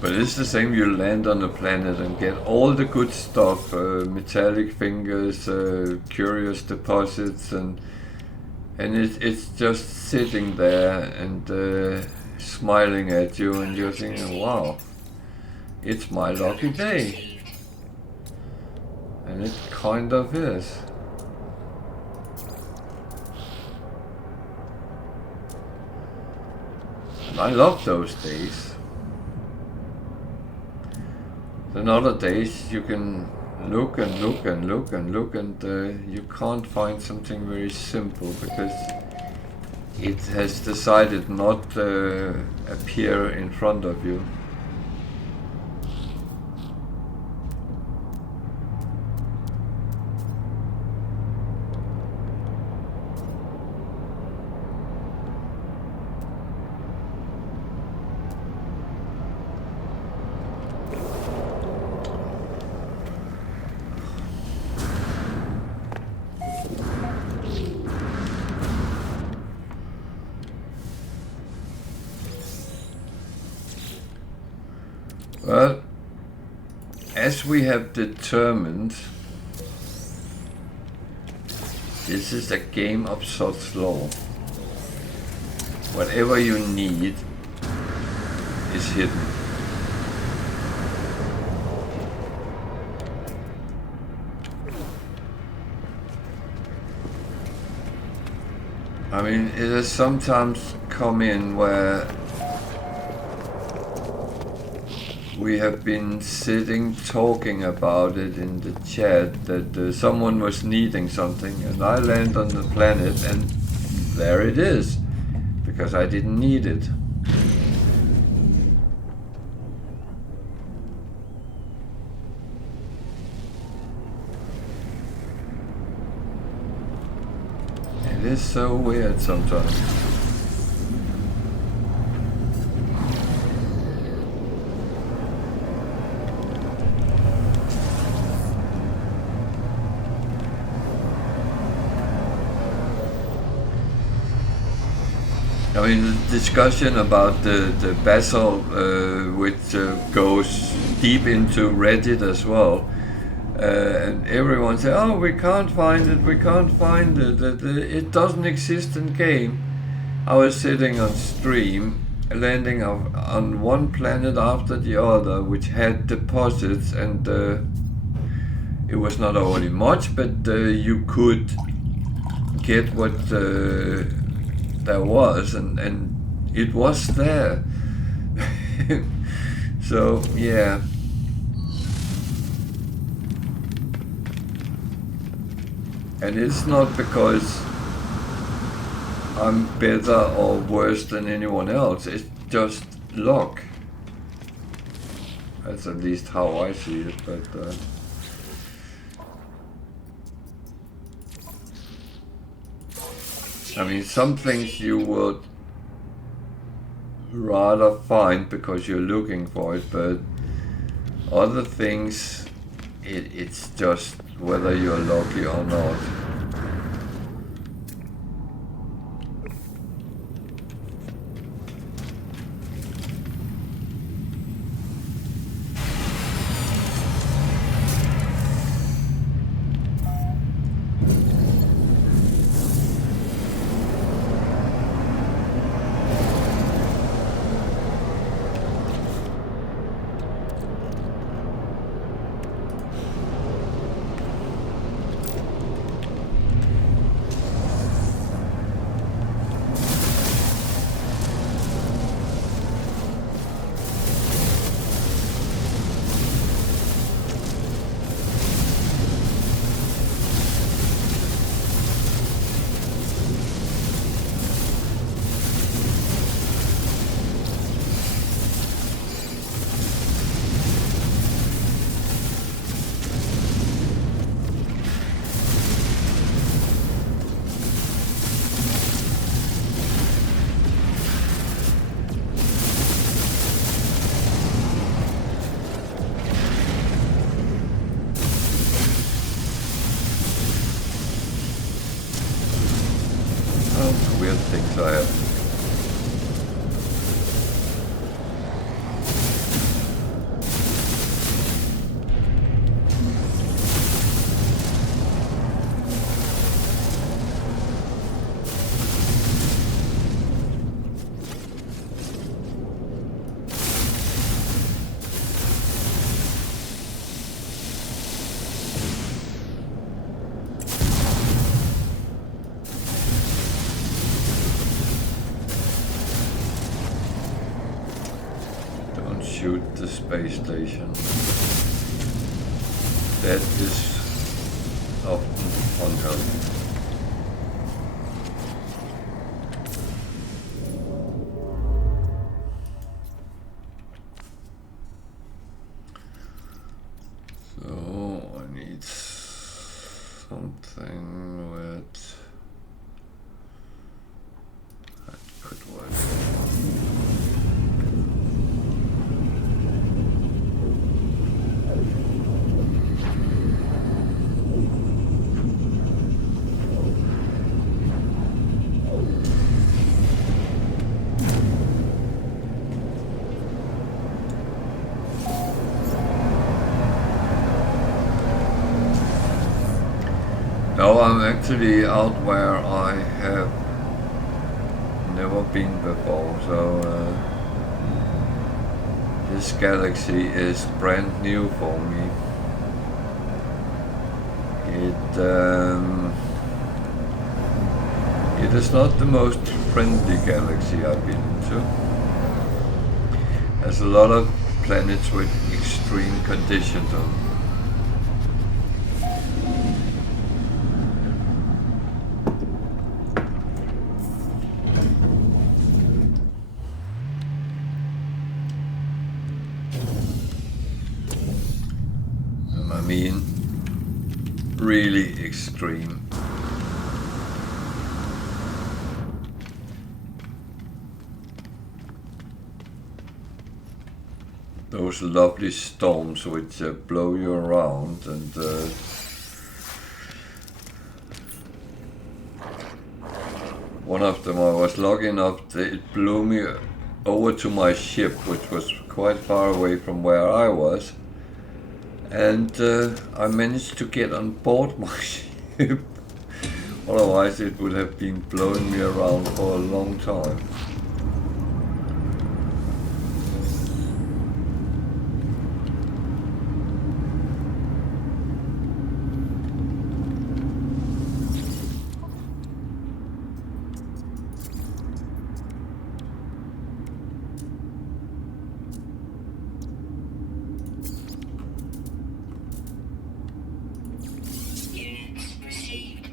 But it's the same, you land on the planet and get all the good stuff, metallic fingers, curious deposits, and it's just sitting there and smiling at you, and you're thinking, wow, it's my lucky day. And it kind of is. And I love those days. Then other days you can look and look and look and look, and you can't find something very simple because it has decided not to appear in front of you. Well, as we have determined, this is a game of Sod's Law. Whatever you need is hidden. I mean, it has sometimes come in where we have been sitting talking about it in the chat that someone was needing something, and I land on the planet and there it is, because I didn't need it. It is so weird sometimes. I mean, the discussion about the basalt, which goes deep into Reddit as well, and everyone say, "Oh, we can't find it. We can't find it. It doesn't exist in game." I was sitting on stream, landing on one planet after the other, which had deposits, and it was not only much, but you could get what there was, and it was there. So yeah. And it's not because I'm better or worse than anyone else, it's just luck. That's at least how I see it, but I mean, some things you would rather find because you're looking for it, but other things, it's just whether you're lucky or not. Shoot the space station. That is often unhealthy. So I need something with that could work. No, I'm actually out where I have never been before, so this galaxy is brand new for me. It is not the most friendly galaxy I've been into. There's a lot of planets with extreme conditions on. Really extreme. Those lovely storms which blow you around, and one of them I was was lucky enough that it blew me over to my ship, which was quite far away from where I was, and I managed to get on board my ship. Otherwise it would have been blowing me around for a long time. Units received.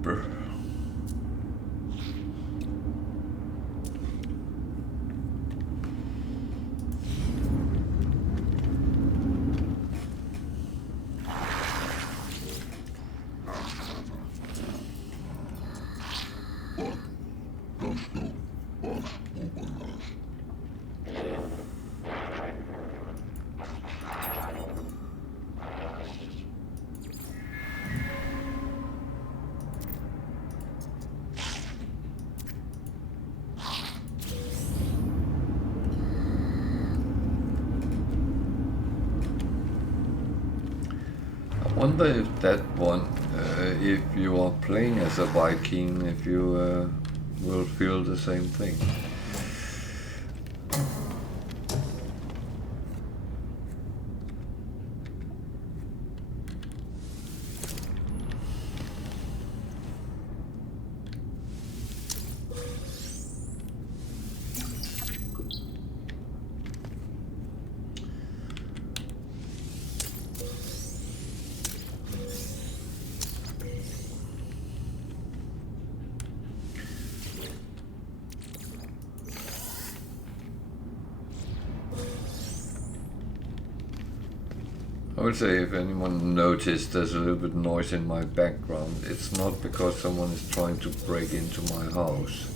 Brr. I wonder if that one, if you are playing as a Viking, if you will feel the same thing. I would say if anyone noticed there's a little bit noise in my background, it's not because someone is trying to break into my house.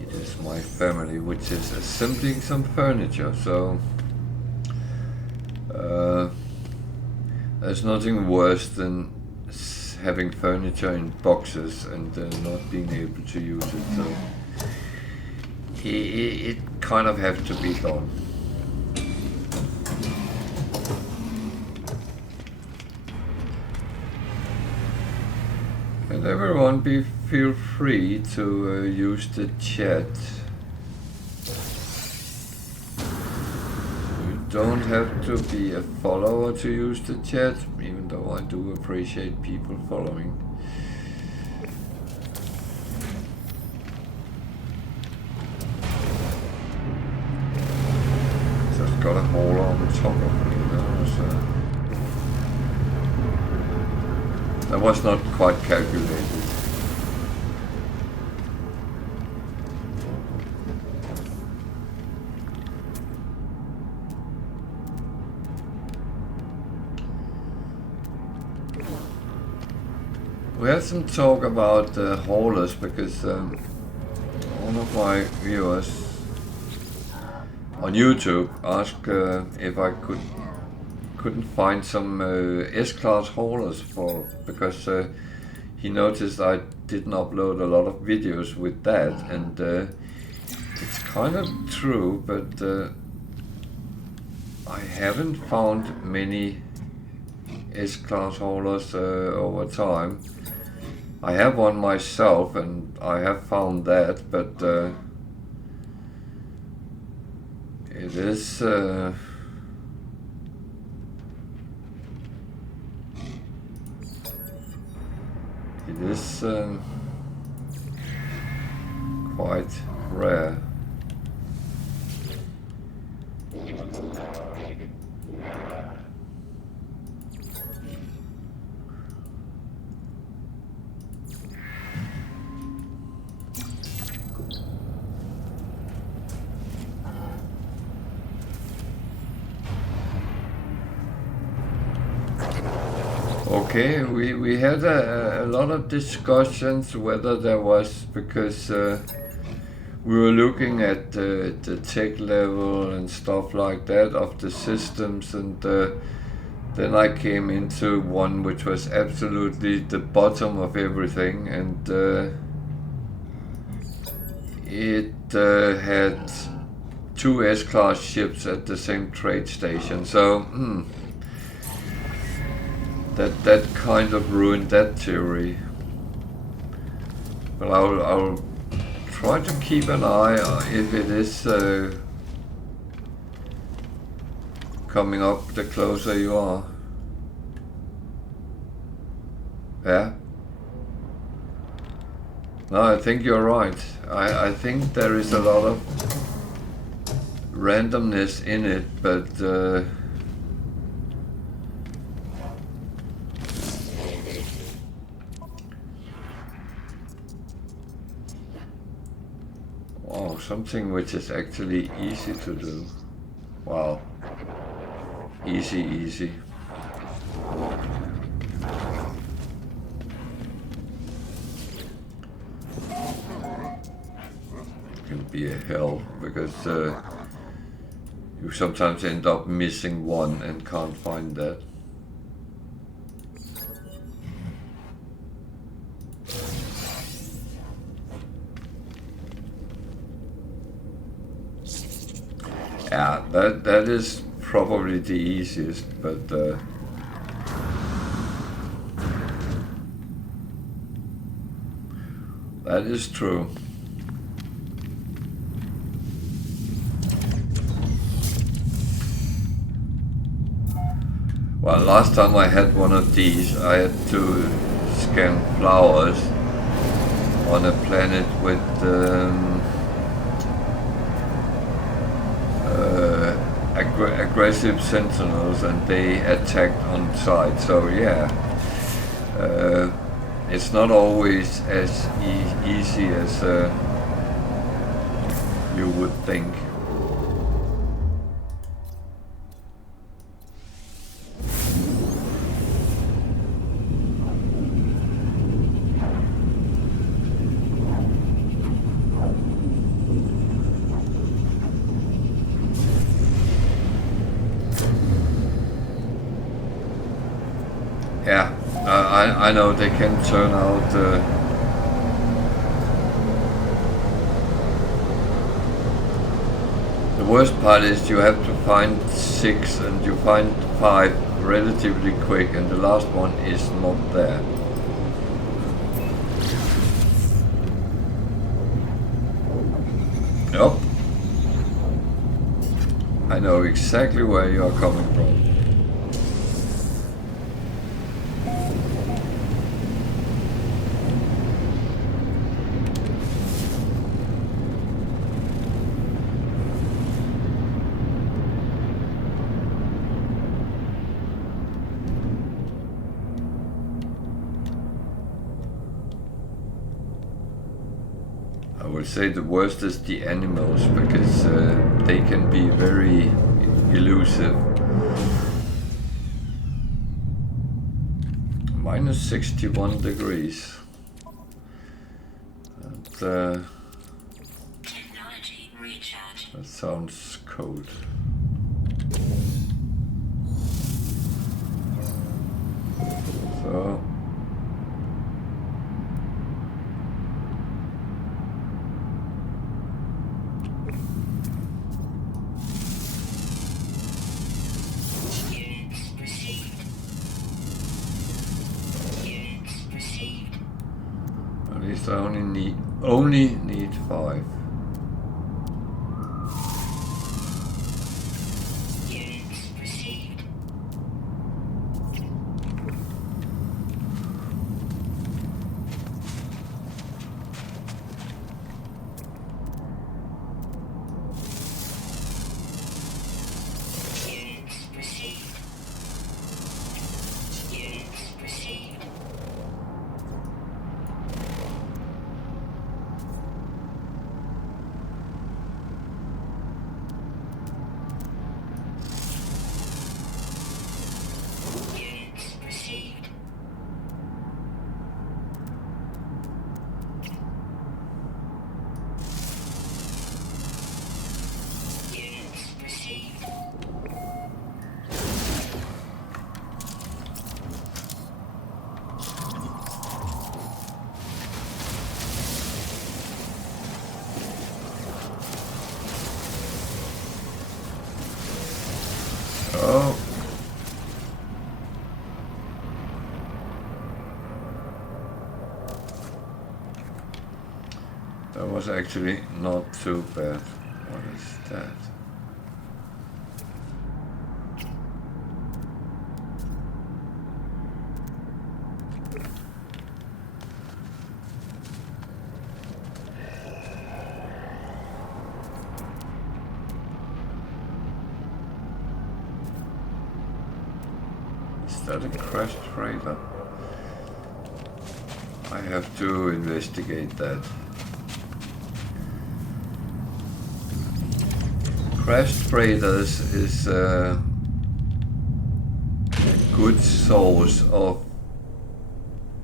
It is my family which is assembling some furniture, so there's nothing worse than having furniture in boxes and not being able to use it, so it kind of have to be done. And everyone feel free to use the chat. You don't have to be a follower to use the chat, even though I do appreciate people following. Just got a hole on the top of me now, so that was not quite calculated. We had some talk about haulers because one of my viewers on YouTube asked if I couldn't find some S-class haulers because he noticed I didn't upload a lot of videos with that, and it's kind of true, but I haven't found many S-class haulers over time. I have one myself and I have found that, but it is quite rare. Okay, we had a lot of discussions whether there was, because we were looking at the tech level and stuff like that of the systems, and Then I came into one which was absolutely the bottom of everything, and it had 2 S-class ships at the same trade station. So that kind of ruined that theory. But I'll try to keep an eye if it is coming up the closer you are. Yeah. No, I think you're right. I think there is a lot of randomness in it, but wow, something which is actually easy to do. Wow. Easy. Can be a hell, because you sometimes end up missing one and can't find that. Yeah, that is probably the easiest, but that is true. Well, last time I had one of these, I had to scan flowers on a planet with aggressive sentinels, and they attacked on sight. So yeah, it's not always as easy as you would think. Yeah, I know they can turn out the worst part is you have to find 6 and you find 5 relatively quick, and the last one is not there. Nope. I know exactly where you are coming from. I would say the worst is the animals, because they can be very elusive. Minus 61 degrees. And, Technology recharge. that sounds cold. So Units received. Units received. at least I only need 5. Units received. Units received. Units received. was actually not too bad. What is that? Is that a crashed freighter? I have to investigate that. Crashed freighters is a good source of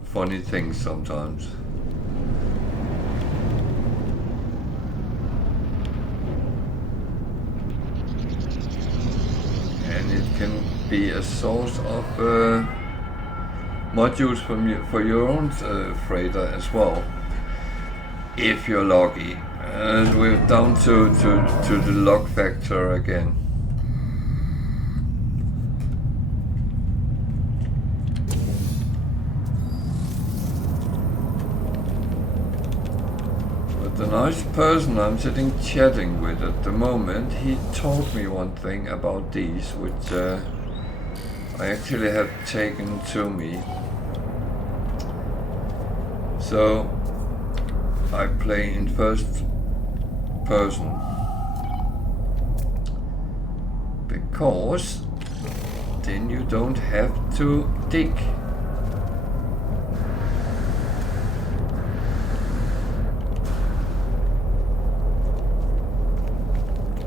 funny things sometimes. And it can be a source of modules for your own freighter as well, if you're lucky. And we're down to the luck factor again. But the nice person I'm sitting chatting with at the moment, he told me one thing about these, which I actually have taken to me. So I play in first person because then you don't have to dig.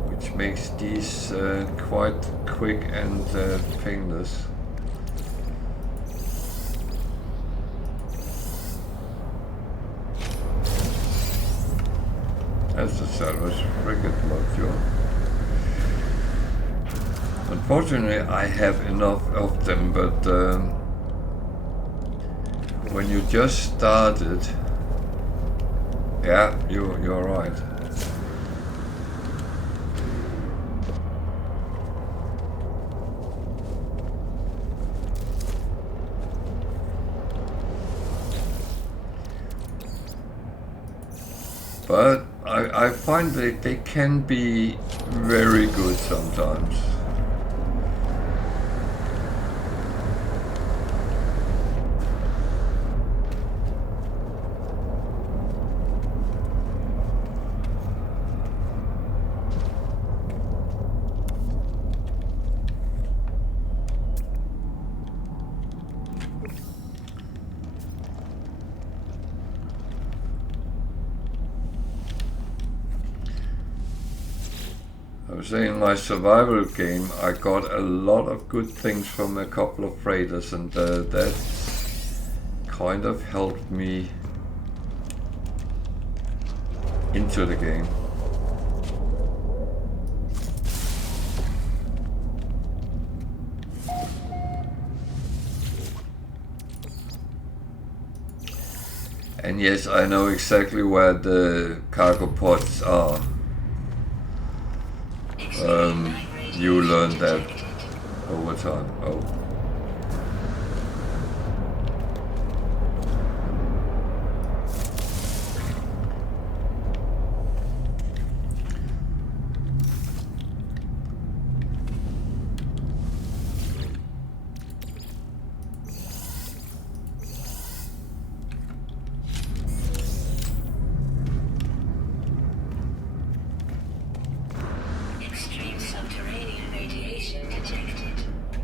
Which makes these quite quick and painless. That's the salvage frigate module. Unfortunately, I have enough of them, but when you just started, yeah, you're right. But I find that they can be very good sometimes. I was saying in my survival game I got a lot of good things from a couple of freighters, and that kind of helped me into the game. And yes, I know exactly where the cargo pods are. You learn that over time. Oh.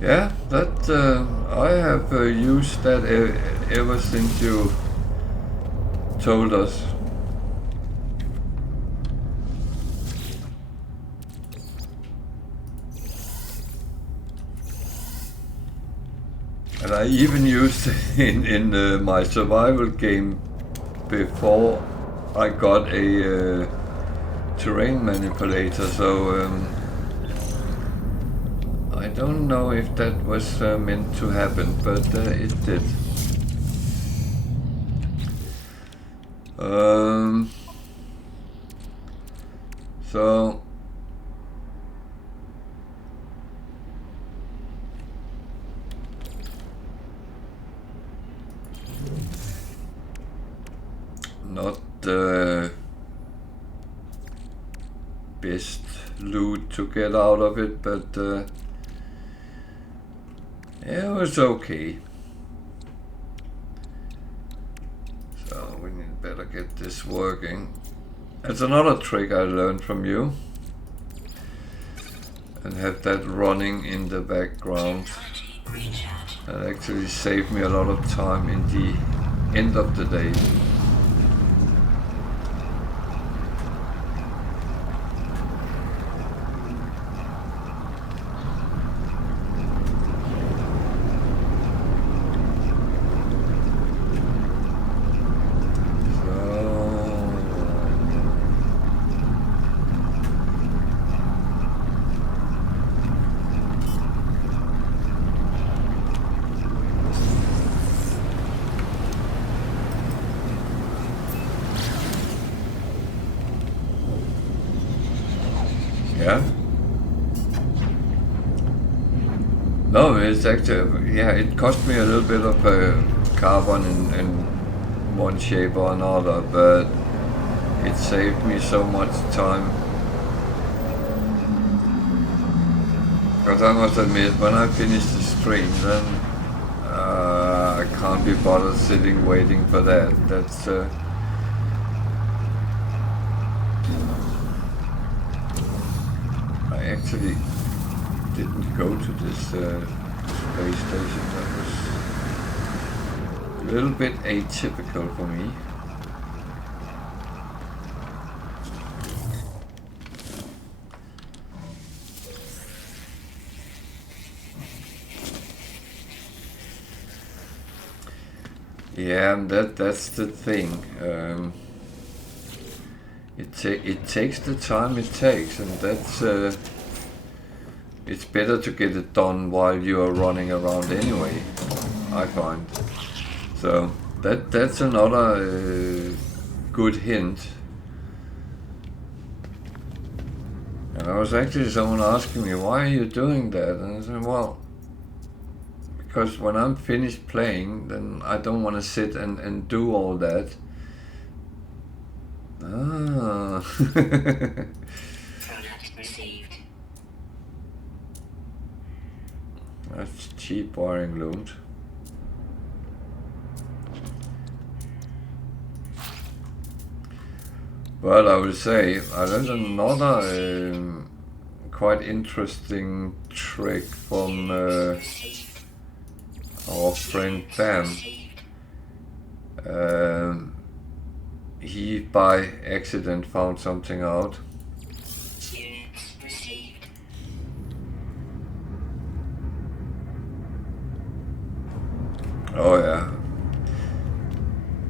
Yeah, that I have used that ever since you told us. And I even used it in my survival game before I got a terrain manipulator, so I don't know if that was meant to happen, but it did. So not to get out of it, but yeah, it was okay. So we need better get this working. That's another trick I learned from you. And have that running in the background. That actually saved me a lot of time in the end of the day. Yeah. No, it's actually, yeah, it cost me a little bit of carbon in one shape or another, but it saved me so much time. Because I must admit, when I finish the stream, then I can't be bothered sitting waiting for that. That's I actually didn't go to this space station. That was a little bit atypical for me. Yeah, that's the thing. It takes the time it takes, and that's it's better to get it done while you are running around anyway, I find. So that's another good hint. And I was actually someone asking me, why are you doing that? And I said, well, because when I'm finished playing, then I don't want to sit and do all that. Ah. Product received. That's cheap wiring looms. But I would say I learned another quite interesting trick from our friend Bam. He by accident found something out. Units received. Oh yeah.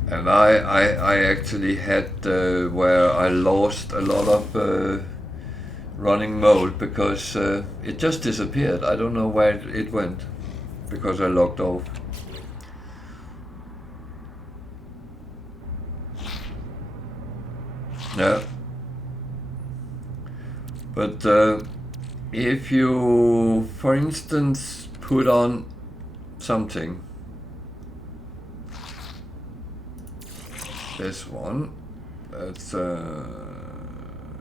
And I actually had where I lost a lot of running mode because it just disappeared. I don't know where it went because I logged off. Yeah. But if you, for instance, put on something, this one, that's 18%.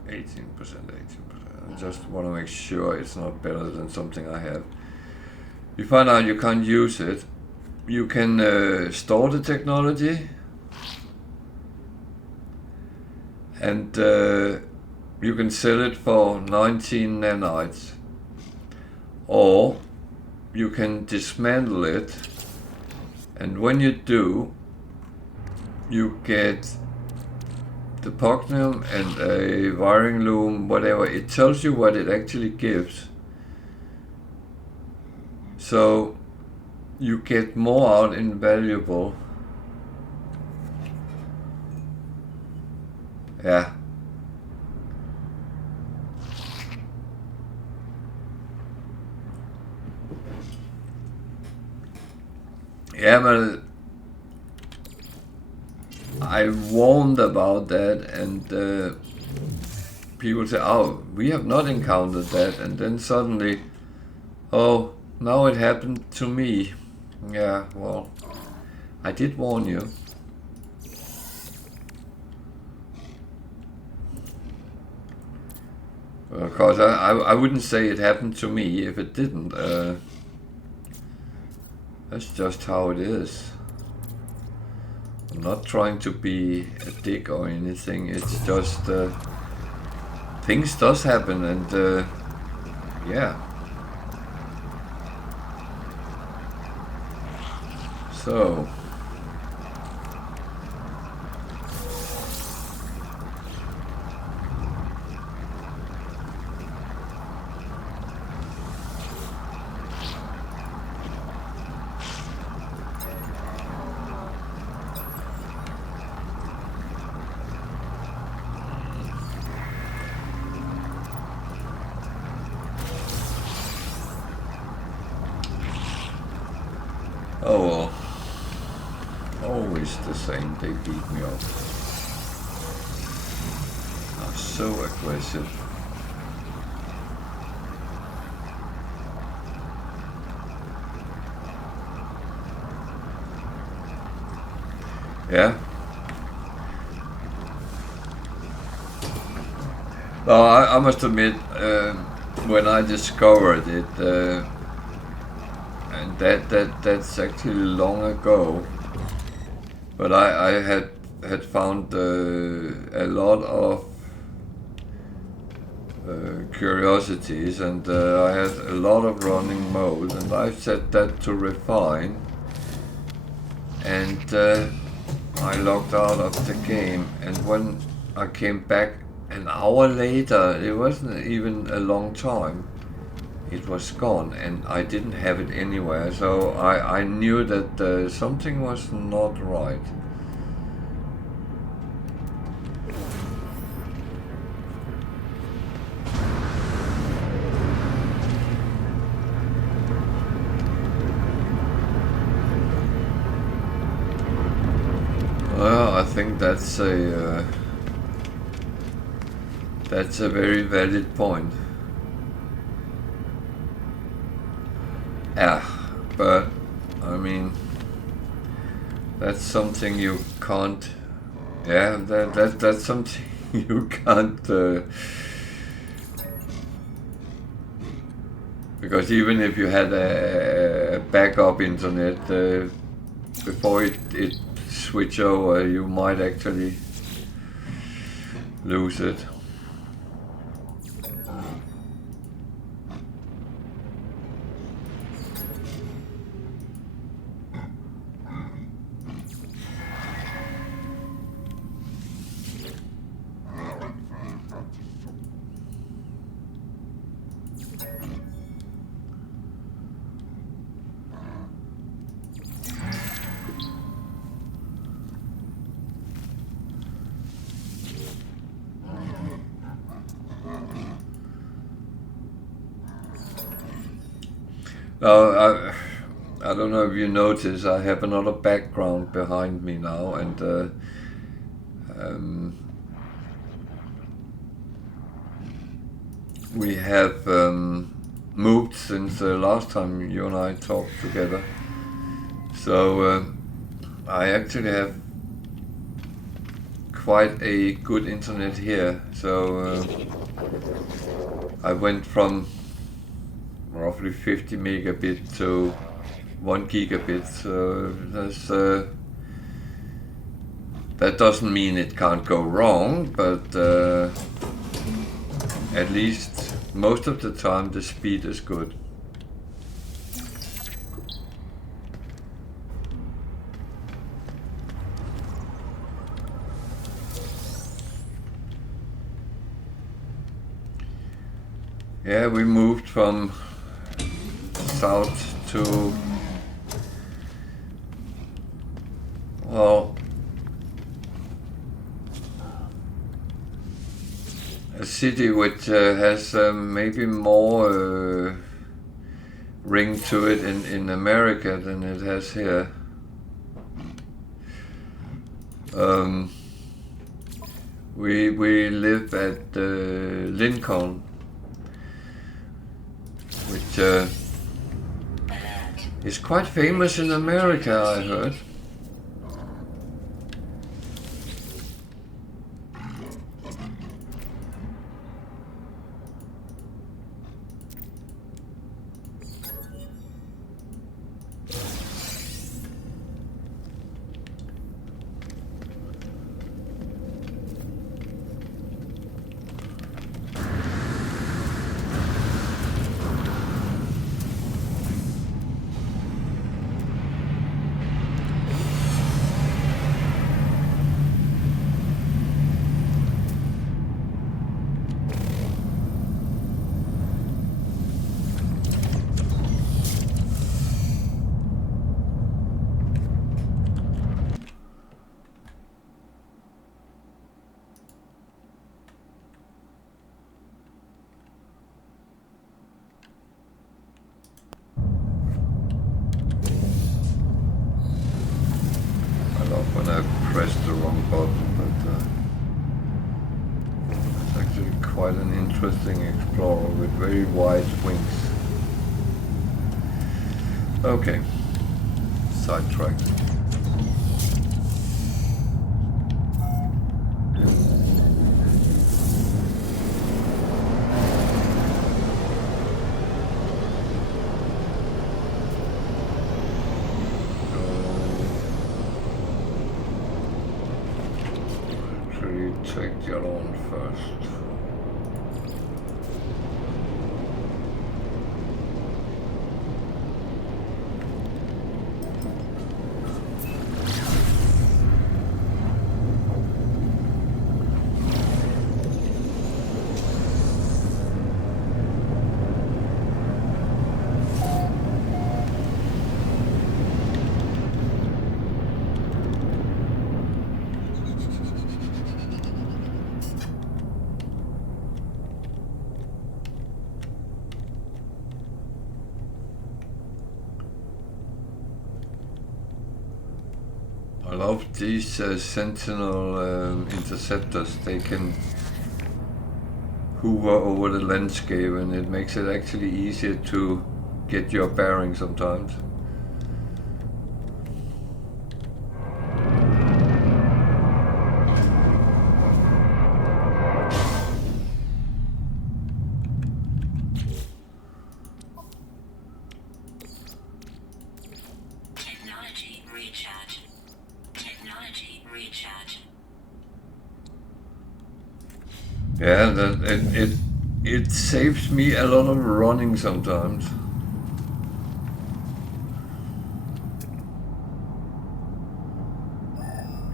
I just want to make sure it's not better than something I have. You find out you can't use it. You can store the technology, and you can sell it for 19 nanites, or you can dismantle it, and when you do, you get the Pognium and a wiring loom, whatever. It tells you what it actually gives. So you get more out in valuable. Yeah. Yeah, but I warned about that, and people say, oh, we have not encountered that, and then suddenly, oh, now it happened to me. Yeah, well, I did warn you. Of course, I wouldn't say it happened to me if it didn't. That's just how it is. I'm not trying to be a dick or anything. It's just things does happen, and yeah. So. Oh well. Always the same, they beat me up. Are so aggressive. Yeah. No, I must admit, when I discovered it, and that's actually long ago. But I had found a lot of curiosities, and I had a lot of running mode, and I set that to refine, and I logged out of the game, and when I came back an hour later, it wasn't even a long time, it was gone, and I didn't have it anywhere, so I knew that something was not right. Well, I think that's a very valid point. Yeah, but I mean, that's something you can't. Yeah, that's something you can't. Because even if you had a backup internet, before it switch over, you might actually lose it. Now, I don't know if you notice, I have another background behind me now, and we have moved since the last time you and I talked together. So I actually have quite a good internet here. So I went from roughly 50 megabit to 1 gigabit. So that doesn't mean it can't go wrong, but at least most of the time the speed is good. Yeah, we moved from south to, well, a city which has maybe more ring to it in America than it has here. We live at Lincoln, which is quite famous in America, I heard. quite an interesting explorer with very wide wings. Okay, sidetracked. Check the other one first. I love these sentinel interceptors. They can hover over the landscape and it makes it actually easier to get your bearing sometimes. Technology recharge. Technology recharge. Yeah, it saves me a lot of running sometimes.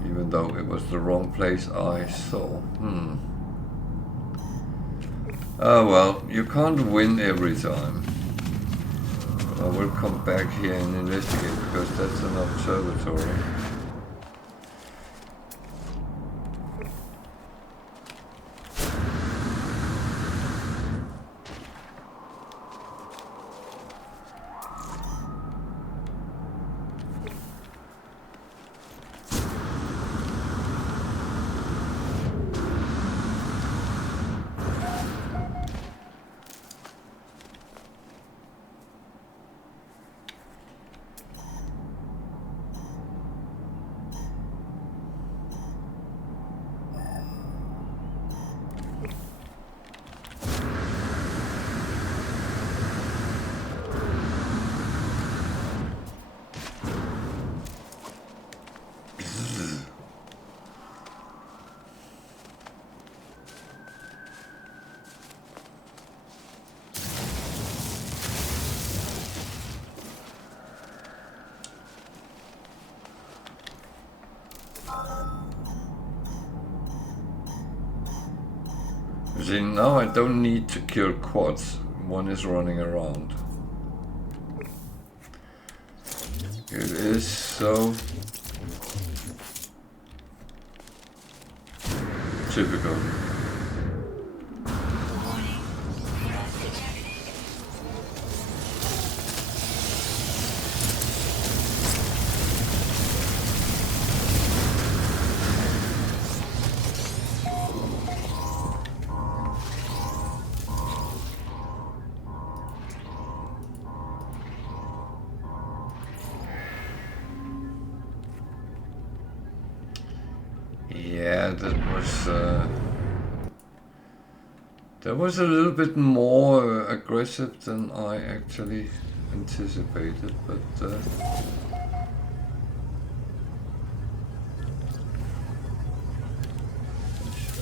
Even though it was the wrong place I saw. Oh well, you can't win every time. I will come back here and investigate because that's an observatory. See, now I don't need to kill quads. One is running around. It is so typical. Yeah, that was a little bit more aggressive than I actually anticipated, but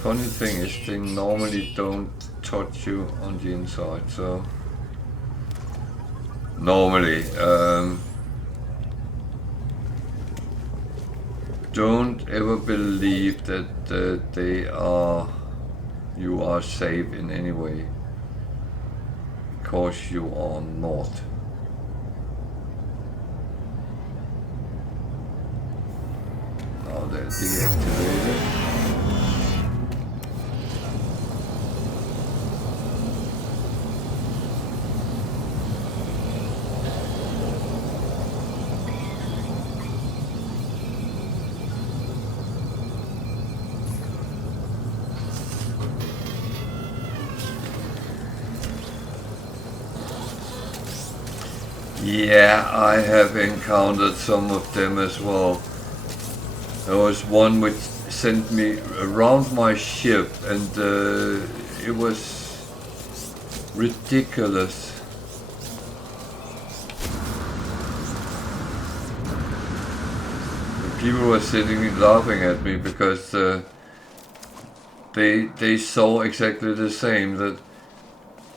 funny thing is they normally don't touch you on the inside, so normally don't ever believe that you are safe in any way, because you are not. Now they're deactivated. Yeah, I have encountered some of them as well. There was one which sent me around my ship, and it was ridiculous. People were sitting laughing at me because they saw exactly the same. That,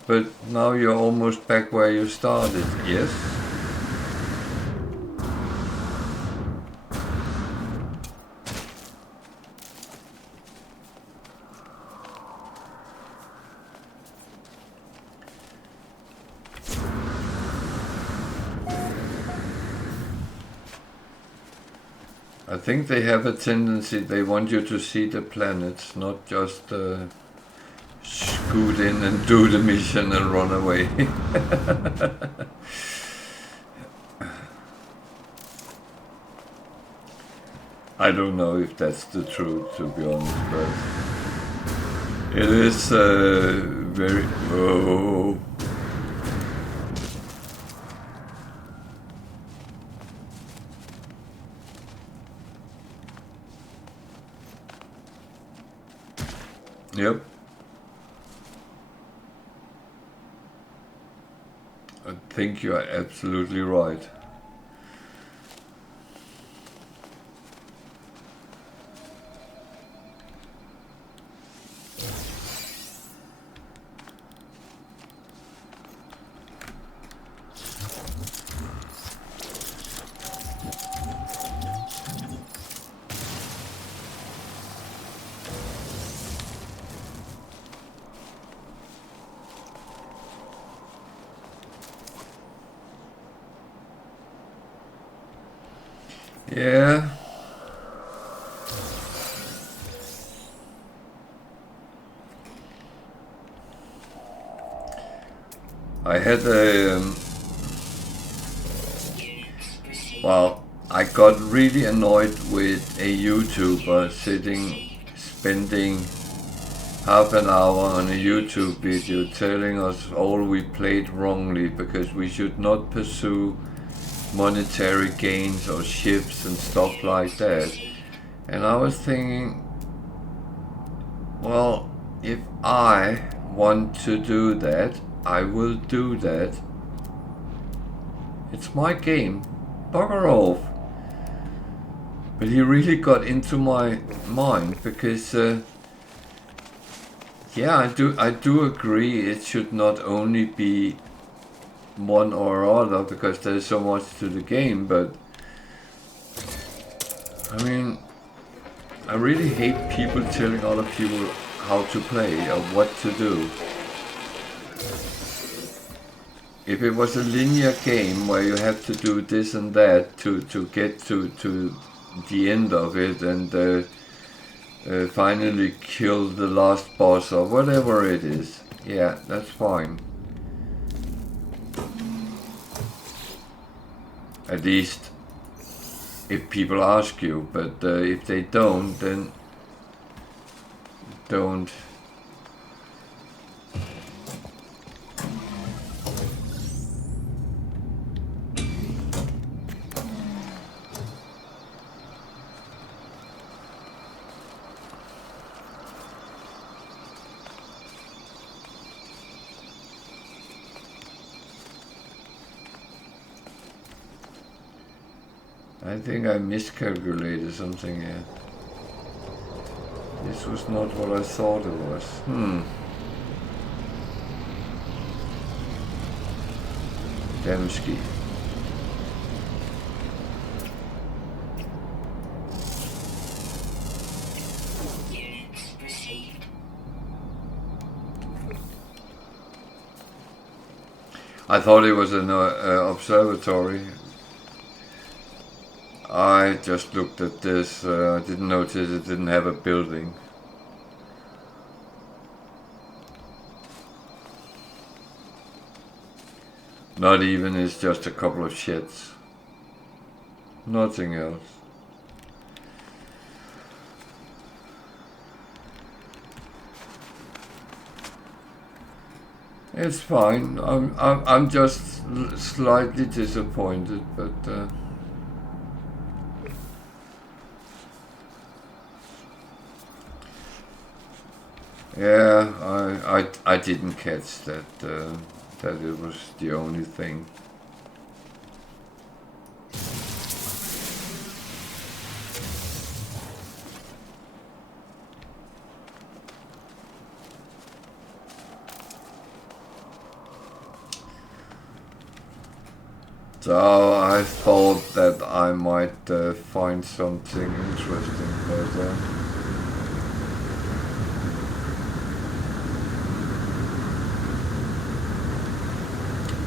but now you're almost back where you started. Yes. I think they have a tendency, they want you to see the planets, not just scoot in and do the mission and run away. I don't know if that's the truth, to be honest, but it is very... Oh. Yep. I think you are absolutely right. Yeah. I had a... well, I got really annoyed with a YouTuber spending half an hour on a YouTube video telling us all we played wrongly because we should not pursue monetary gains or ships and stuff like that. And I was thinking, well, if I want to do that, I will do that. It's my game. Bugger off. But he really got into my mind because yeah, I do agree it should not only be one or other because there's so much to the game, but I mean, I really hate people telling other people how to play or what to do. If it was a linear game where you have to do this and that to get to the end of it and finally kill the last boss or whatever it is, yeah, that's fine. At least if people ask you, but if they don't, then don't. I think I miscalculated something here. This was not what I thought it was. Damski. Units received. I thought it was an observatory. I just looked at this, I didn't notice it didn't have a building. Not even, it's just a couple of sheds. Nothing else. It's fine. I'm just slightly disappointed, but yeah, I didn't catch that that it was the only thing. So I thought that I might find something interesting, but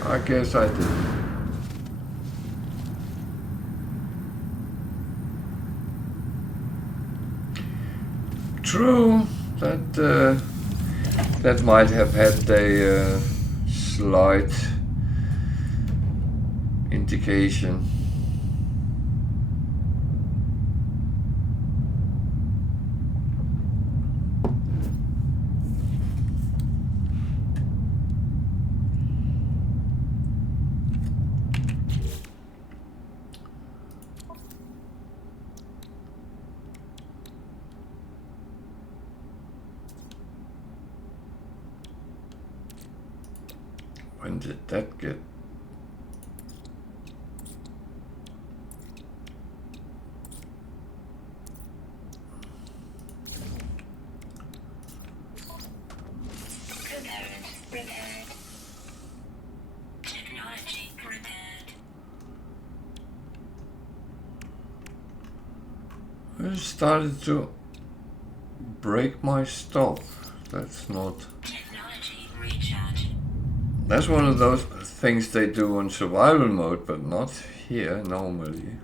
I guess I didn't. True, that might have had a slight indication. When did that get? Repaired. Technology repaired. I started to break my stuff. That's not. Technology recharge. That's one of those things they do on survival mode, but not here normally.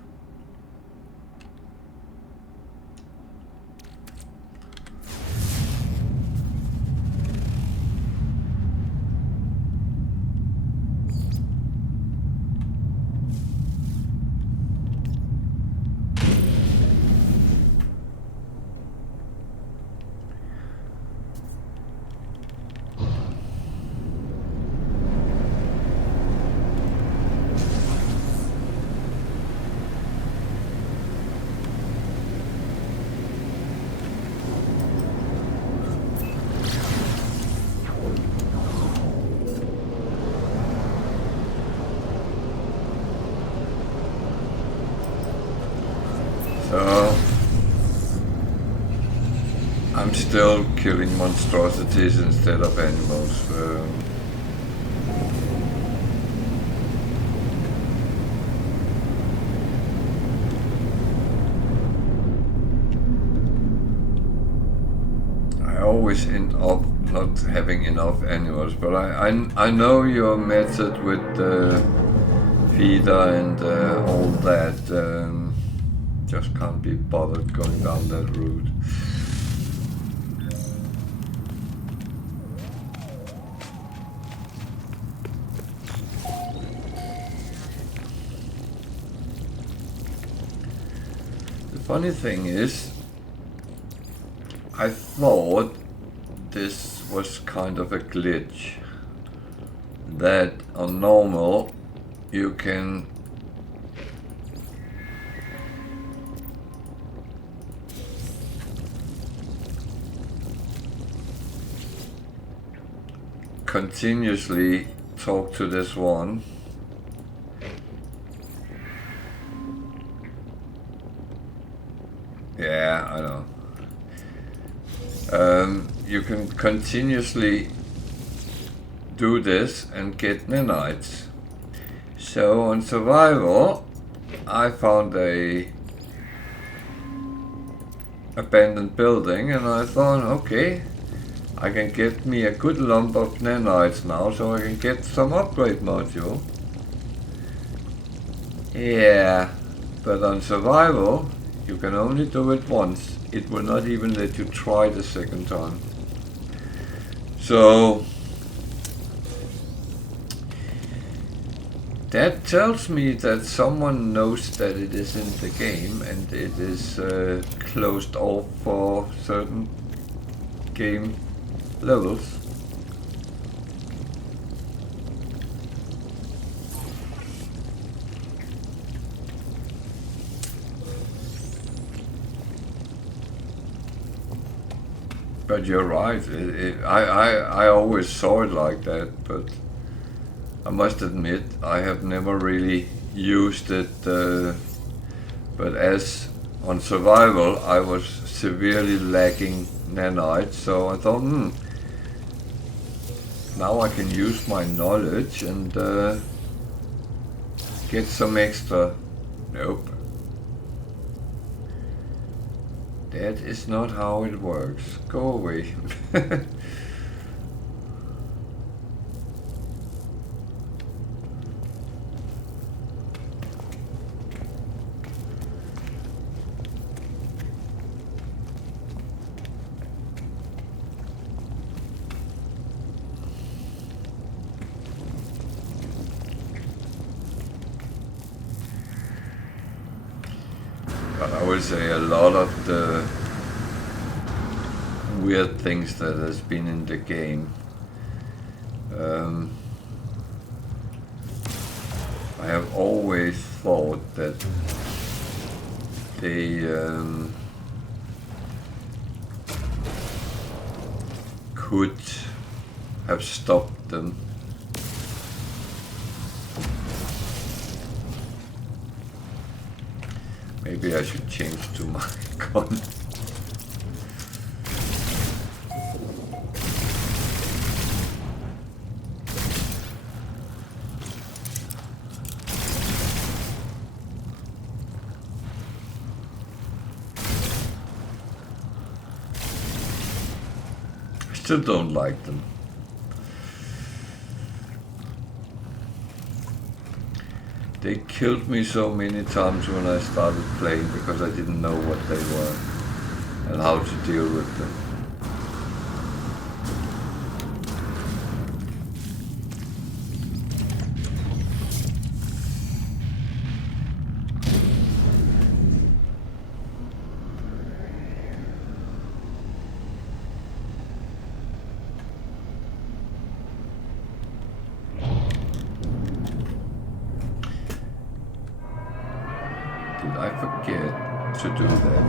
So I'm still killing monstrosities instead of animals. I always end up not having enough animals, but I know your method with the feeder and all that. Just can't be bothered going down that route. The funny thing is, I thought this was kind of a glitch, that on normal you can continuously talk to this one. Yeah, I know. You can continuously do this and get nanites. So on survival, I found a abandoned building and I thought, okay, I can get me a good lump of nanites now so I can get some upgrade module. Yeah, but on survival, you can only do it once. It will not even let you try the second time. So that tells me that someone knows that it is in the game and it is closed off for certain game levels. But you're right. I always saw it like that, but I must admit I have never really used it. But as on survival, I was severely lacking nanites, so I thought, now I can use my knowledge and get some extra. Nope. That is not how it works. Go away. But I would say a lot of the weird things that has been in the game, I have always thought that they could have stopped them. Maybe I should change to my gun. I still don't like them. They killed me so many times when I started playing because I didn't know what they were and how to deal with them. Did I forget to do that?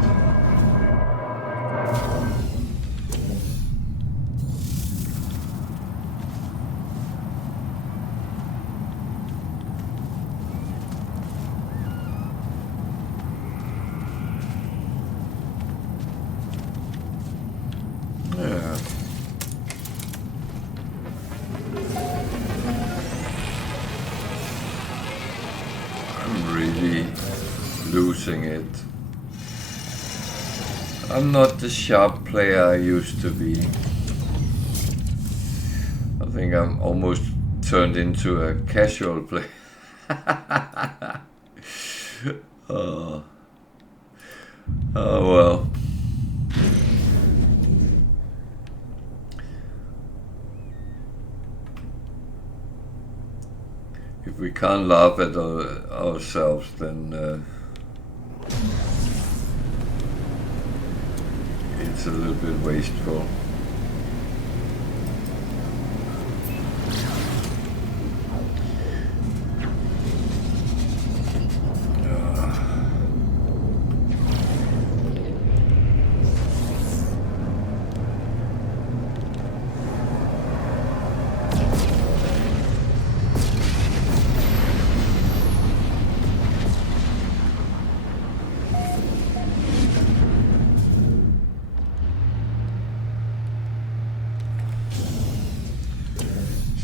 Yeah. I'm really losing it. I'm not the sharp player I used to be. I think I'm almost turned into a casual player. Oh well. If we can't laugh at ourselves, then it's a little bit wasteful.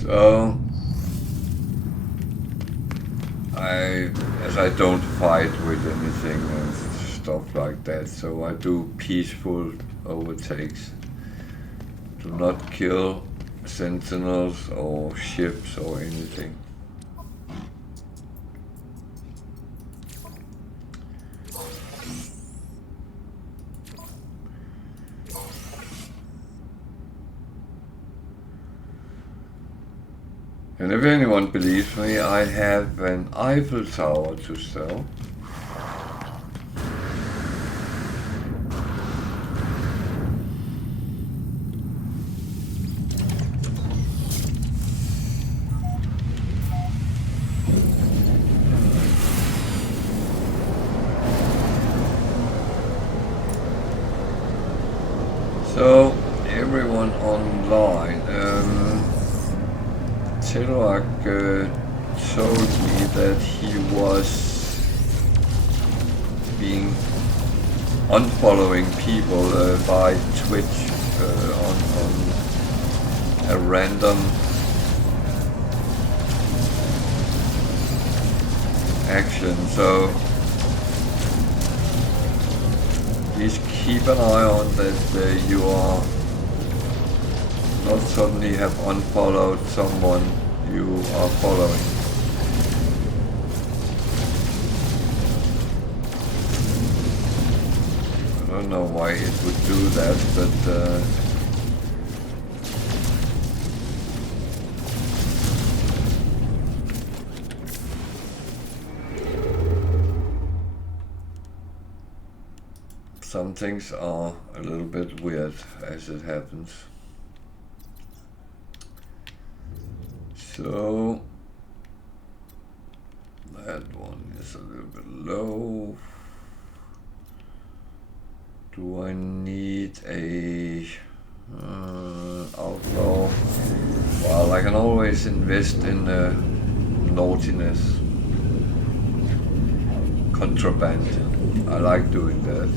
So, as I don't fight with anything and stuff like that, so I do peaceful overtakes. Do not kill sentinels or ships or anything. And if anyone believes me, I have an Eiffel Tower to sell. So someone online. Tilak told me that he was being unfollowing people by Twitch on a random action. So please keep an eye on that you are not suddenly have unfollowed someone you are following. I don't know why it would do that, but some things are a little bit weird as it happens. So that one is a little bit low. Do I need a outlaw? Well, I can always invest in naughtiness, contraband. I like doing that.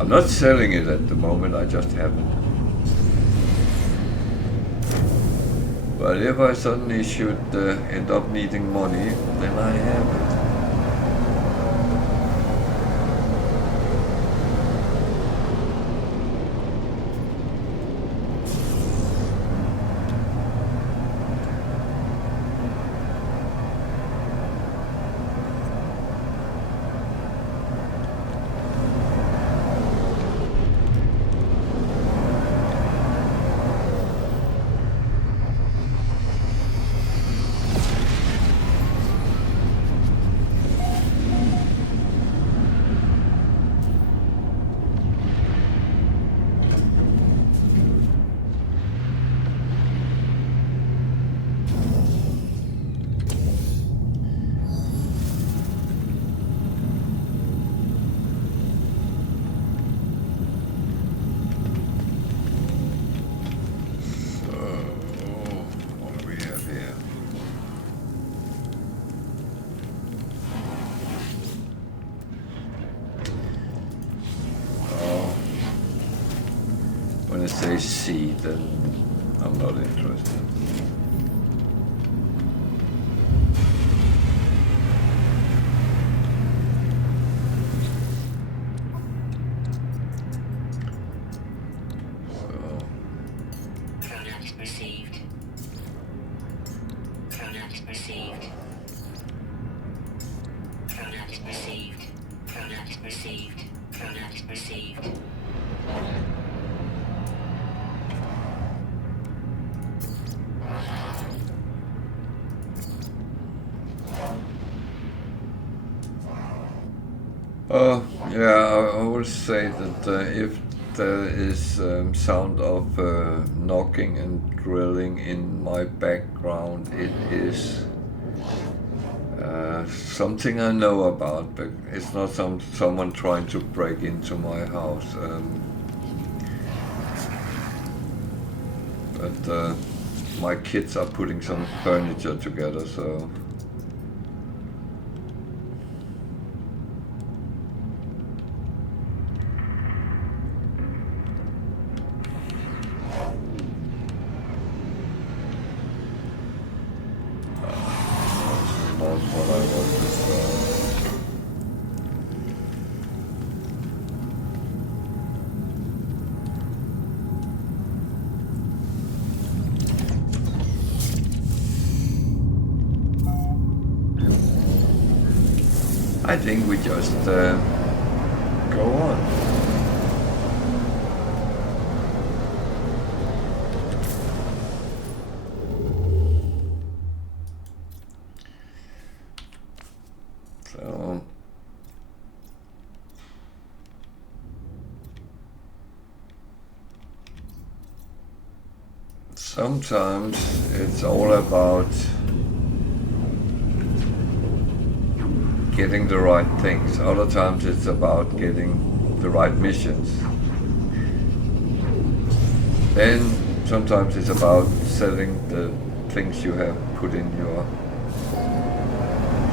I'm not selling it at the moment, I just haven't. But if I suddenly should end up needing money, then I have it. When I say C, then I'm not interested. Product received. Product received. Product received. Product received. Product received. Yeah, I will say that if there is sound of knocking and drilling in my background, it is something I know about, but it's not someone trying to break into my house. But my kids are putting some furniture together, so. I think we just go on. So sometimes it's all about getting the right things. Other times it's about getting the right missions. Then sometimes it's about selling the things you have put in your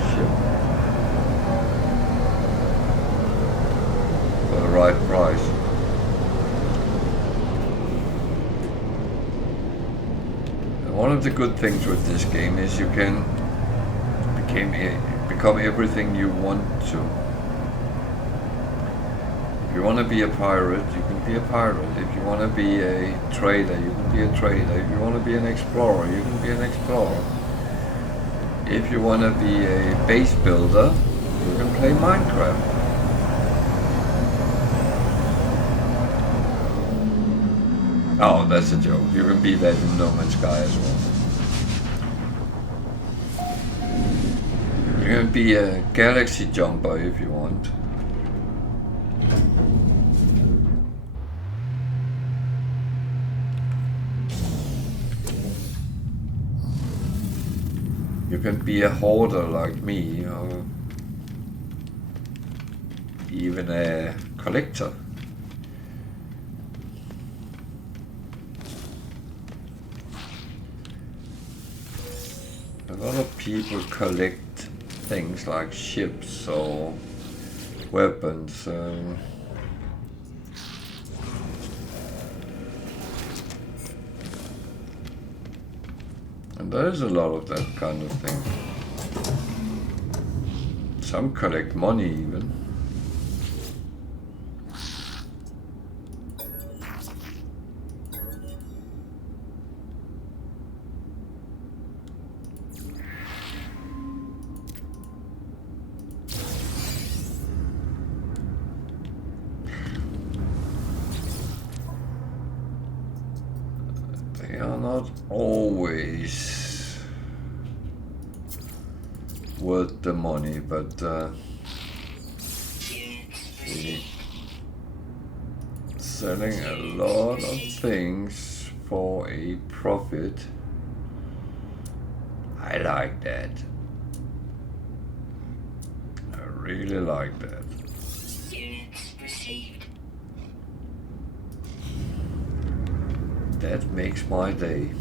ship for the right price. And one of the good things with this game is you can become everything you want to. If you want to be a pirate, you can be a pirate. If you want to be a trader, you can be a trader. If you want to be an explorer, you can be an explorer. If you want to be a base builder, you can play Minecraft. Oh, that's a joke. You can be that in No Man's Sky as well. You can be a galaxy jumper if you want. You can be a hoarder like me, or even a collector. A lot of people collect things like ships or weapons. And there's a lot of that kind of thing. Some collect money even. They are not always worth the money, but selling a lot of things for a profit, I like that. I really like that. Units received. That makes my day.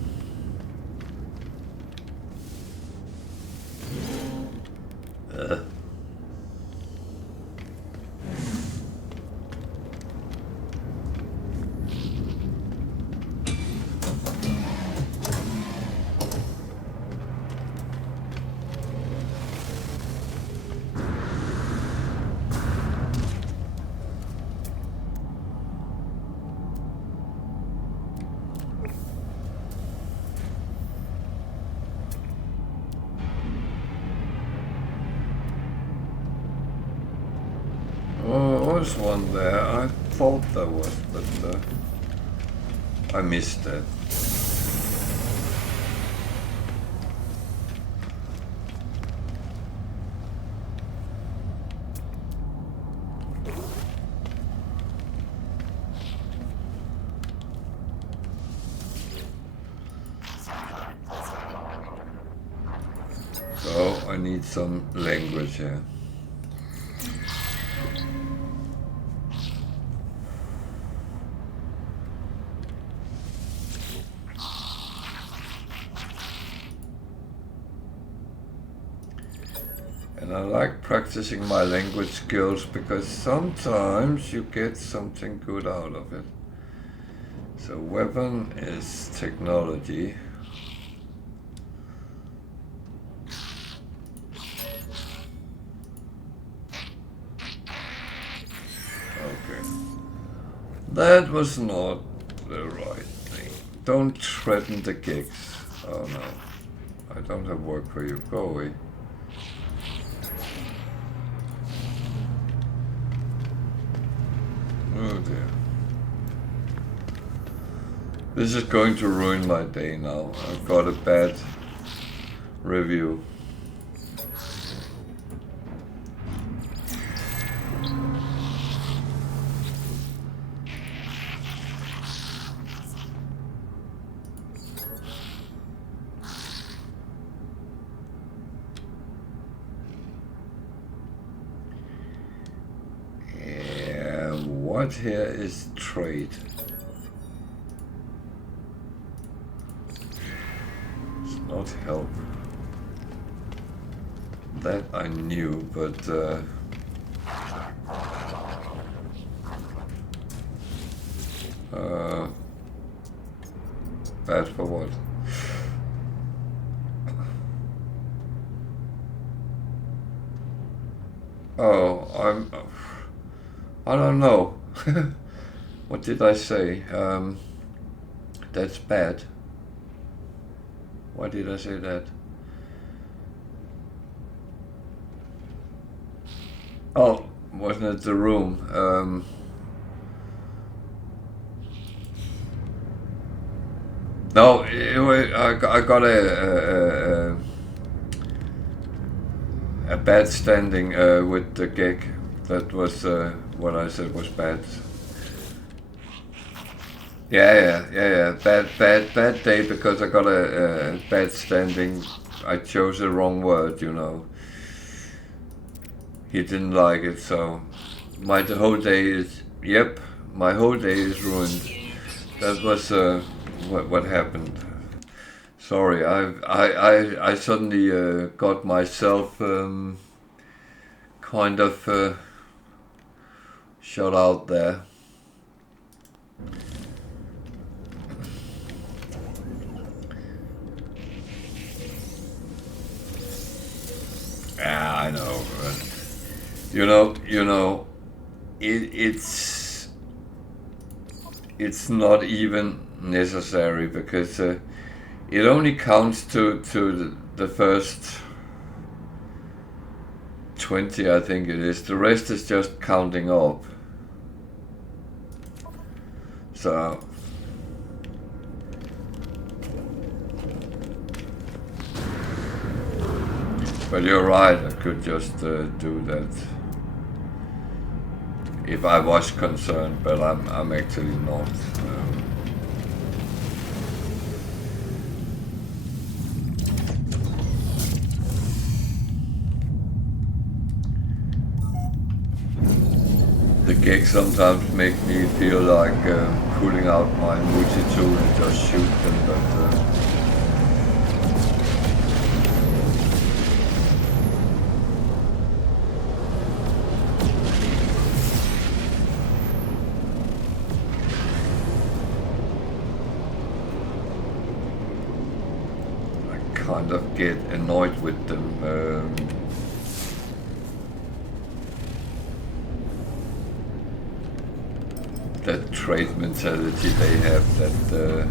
There was one there. I thought there was, but I missed that. So I need some language here. And I like practicing my language skills because sometimes you get something good out of it. So weapon is technology. Okay. That was not the right thing. Don't threaten the gigs. Oh no. I don't have work for you. Go away. Oh dear. This is going to ruin my day now. I've got a bad review. What here is trade? without help. That I knew, but bad for what? Oh, I don't know. What did I say? That's bad. Why did I say that? Oh, wasn't it the room? No, I got a bad standing with the gig. That was what I said was bad. Yeah. Bad day because I got a bad standing. I chose the wrong word, you know. He didn't like it, so my whole day is ruined. That was what happened. Sorry, I suddenly got myself kind of shut out there. Yeah, I know. You know, it's not even necessary because it only counts to the first 20, I think it is. The rest is just counting up. So but you're right, I could just do that if I was concerned, but I'm actually not. The gigs sometimes make me feel like pulling out my multi-tool and just shoot them, but kind of get annoyed with them. That trade mentality they have, that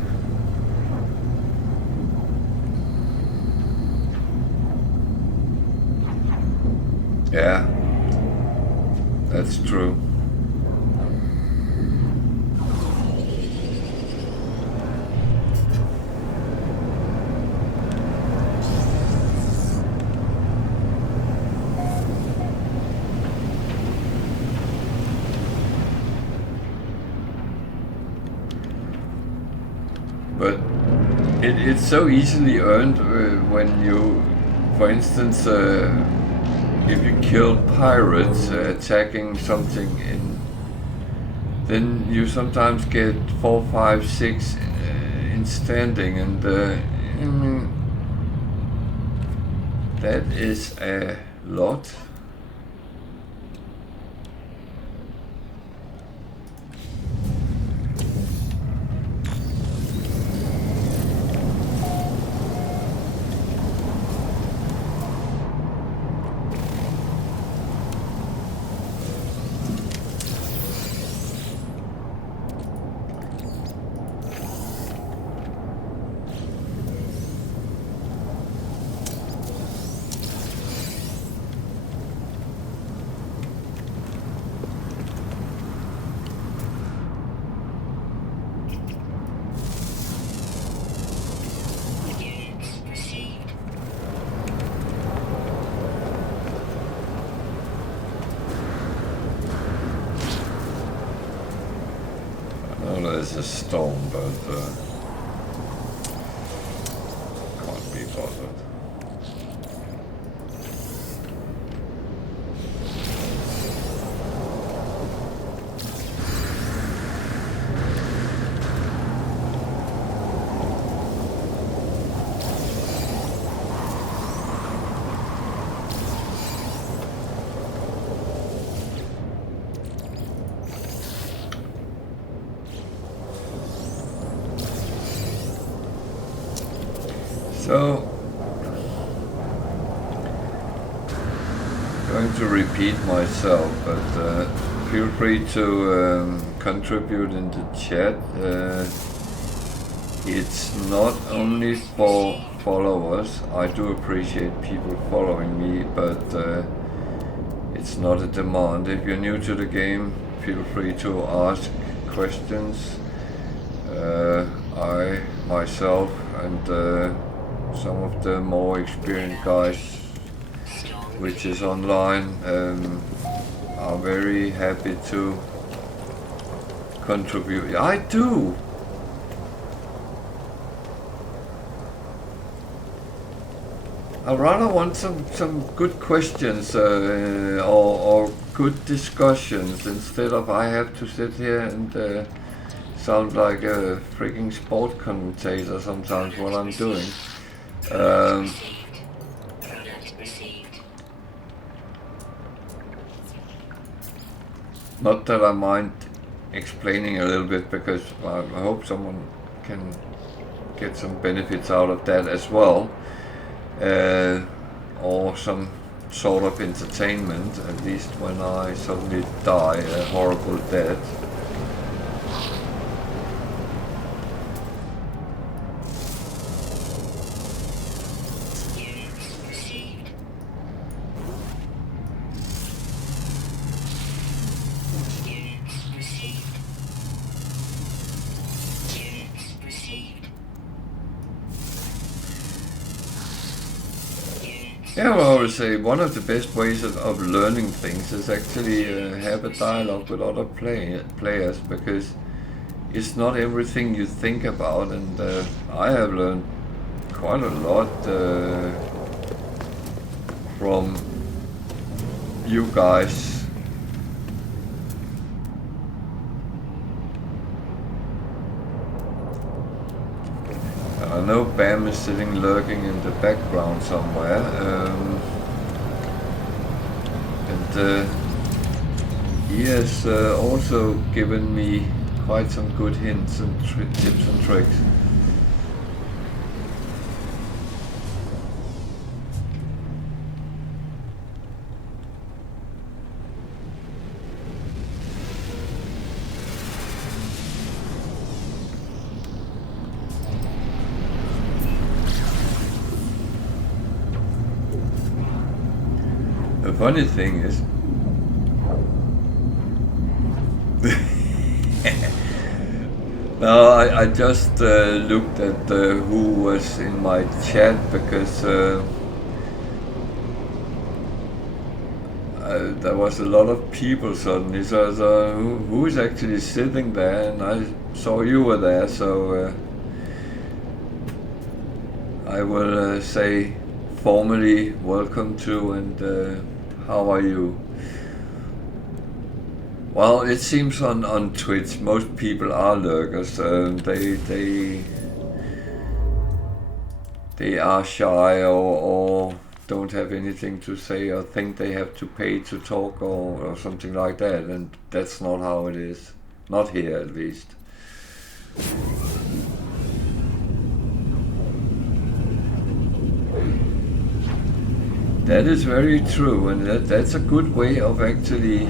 yeah, that's true. But it's so easily earned when you, for instance, if you kill pirates attacking something then you sometimes get 4, 5, 6 in standing, and I mean, that is a lot. There's a stone, but can't be bothered. So, going to repeat myself, but feel free to contribute in the chat. It's not only for followers. I do appreciate people following me, but it's not a demand. If you're new to the game, feel free to ask questions. I myself and some of the more experienced guys which is online are very happy to contribute. I do! I rather want some good questions or good discussions instead of I have to sit here and sound like a freaking sport commentator sometimes what I'm doing. Not that I mind explaining a little bit, because I hope someone can get some benefits out of that as well. Or some sort of entertainment, at least when I suddenly die a horrible death. Yeah, well, I would say one of the best ways of learning things is actually have a dialogue with other players, because it's not everything you think about, and I have learned quite a lot from you guys. I know Bam is sitting lurking in the background somewhere, and he has also given me quite some good hints and tips and tricks. The funny thing is, no, I just looked at who was in my chat, because there was a lot of people suddenly, so who is actually sitting there, and I saw you were there, so I will say formally welcome to, and how are you? Well, it seems on Twitch most people are lurkers. They are shy or don't have anything to say, or think they have to pay to talk or something like that, and that's not how it is. Not here, at least. That is very true, and that's a good way of actually,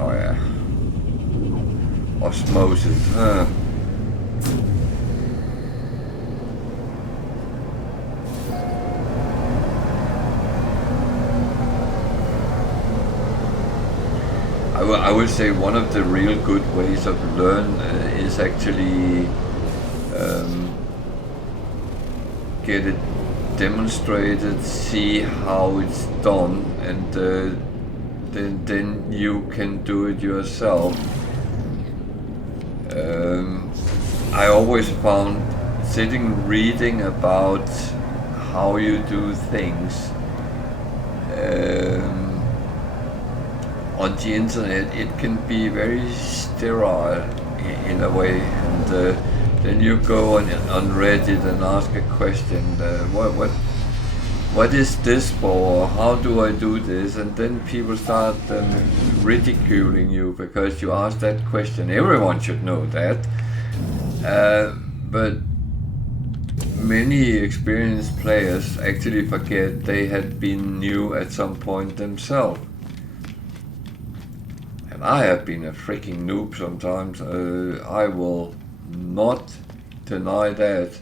oh yeah, osmosis. I would say one of the real good ways of learn is actually get it demonstrated, see how it's done, and then you can do it yourself. I always found sitting reading about how you do things on the internet, it can be very sterile in a way, and then you go on Reddit and ask a question, what is this for? How do I do this? And then people start ridiculing you because you asked that question. Everyone should know that, but many experienced players actually forget they had been new at some point themselves. And I have been a freaking noob sometimes. I will not deny that.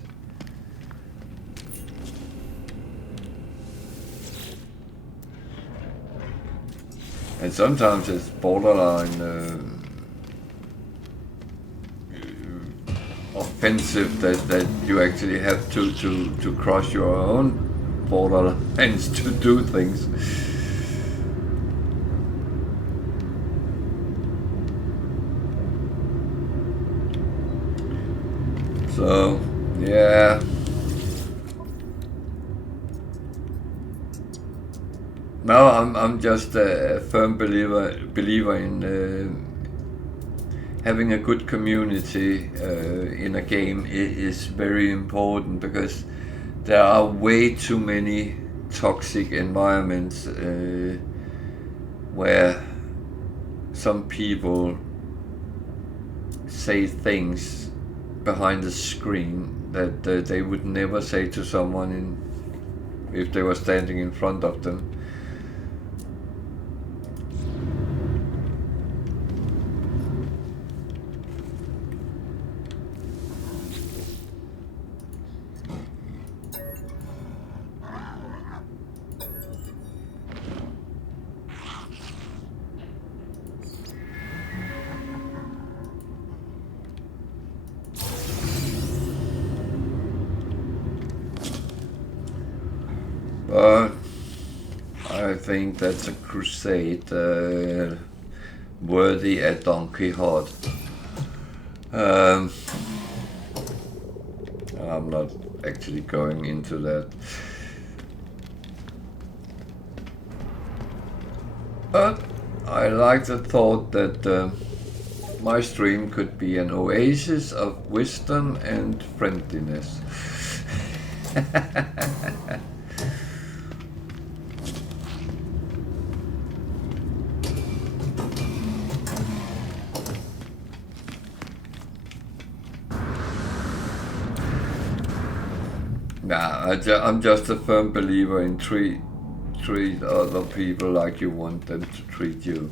And sometimes it's borderline offensive that you actually have to cross your own borderlines to do things. So, yeah. No, I'm just a firm believer in having a good community in a game is very important, because there are way too many toxic environments where some people say things behind the screen that they would never say to someone if they were standing in front of them. But I think that's a crusade worthy a Don Quixote. I'm not actually going into that. But I like the thought that my stream could be an oasis of wisdom and friendliness. Nah, I'm just a firm believer in treat other people like you want them to treat you.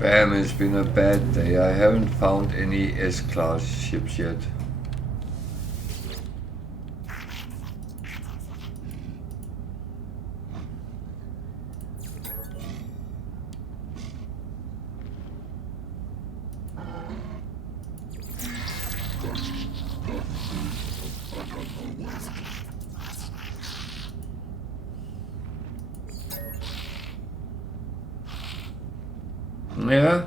Bam, it's been a bad day. I haven't found any S-class ships yet. Yeah,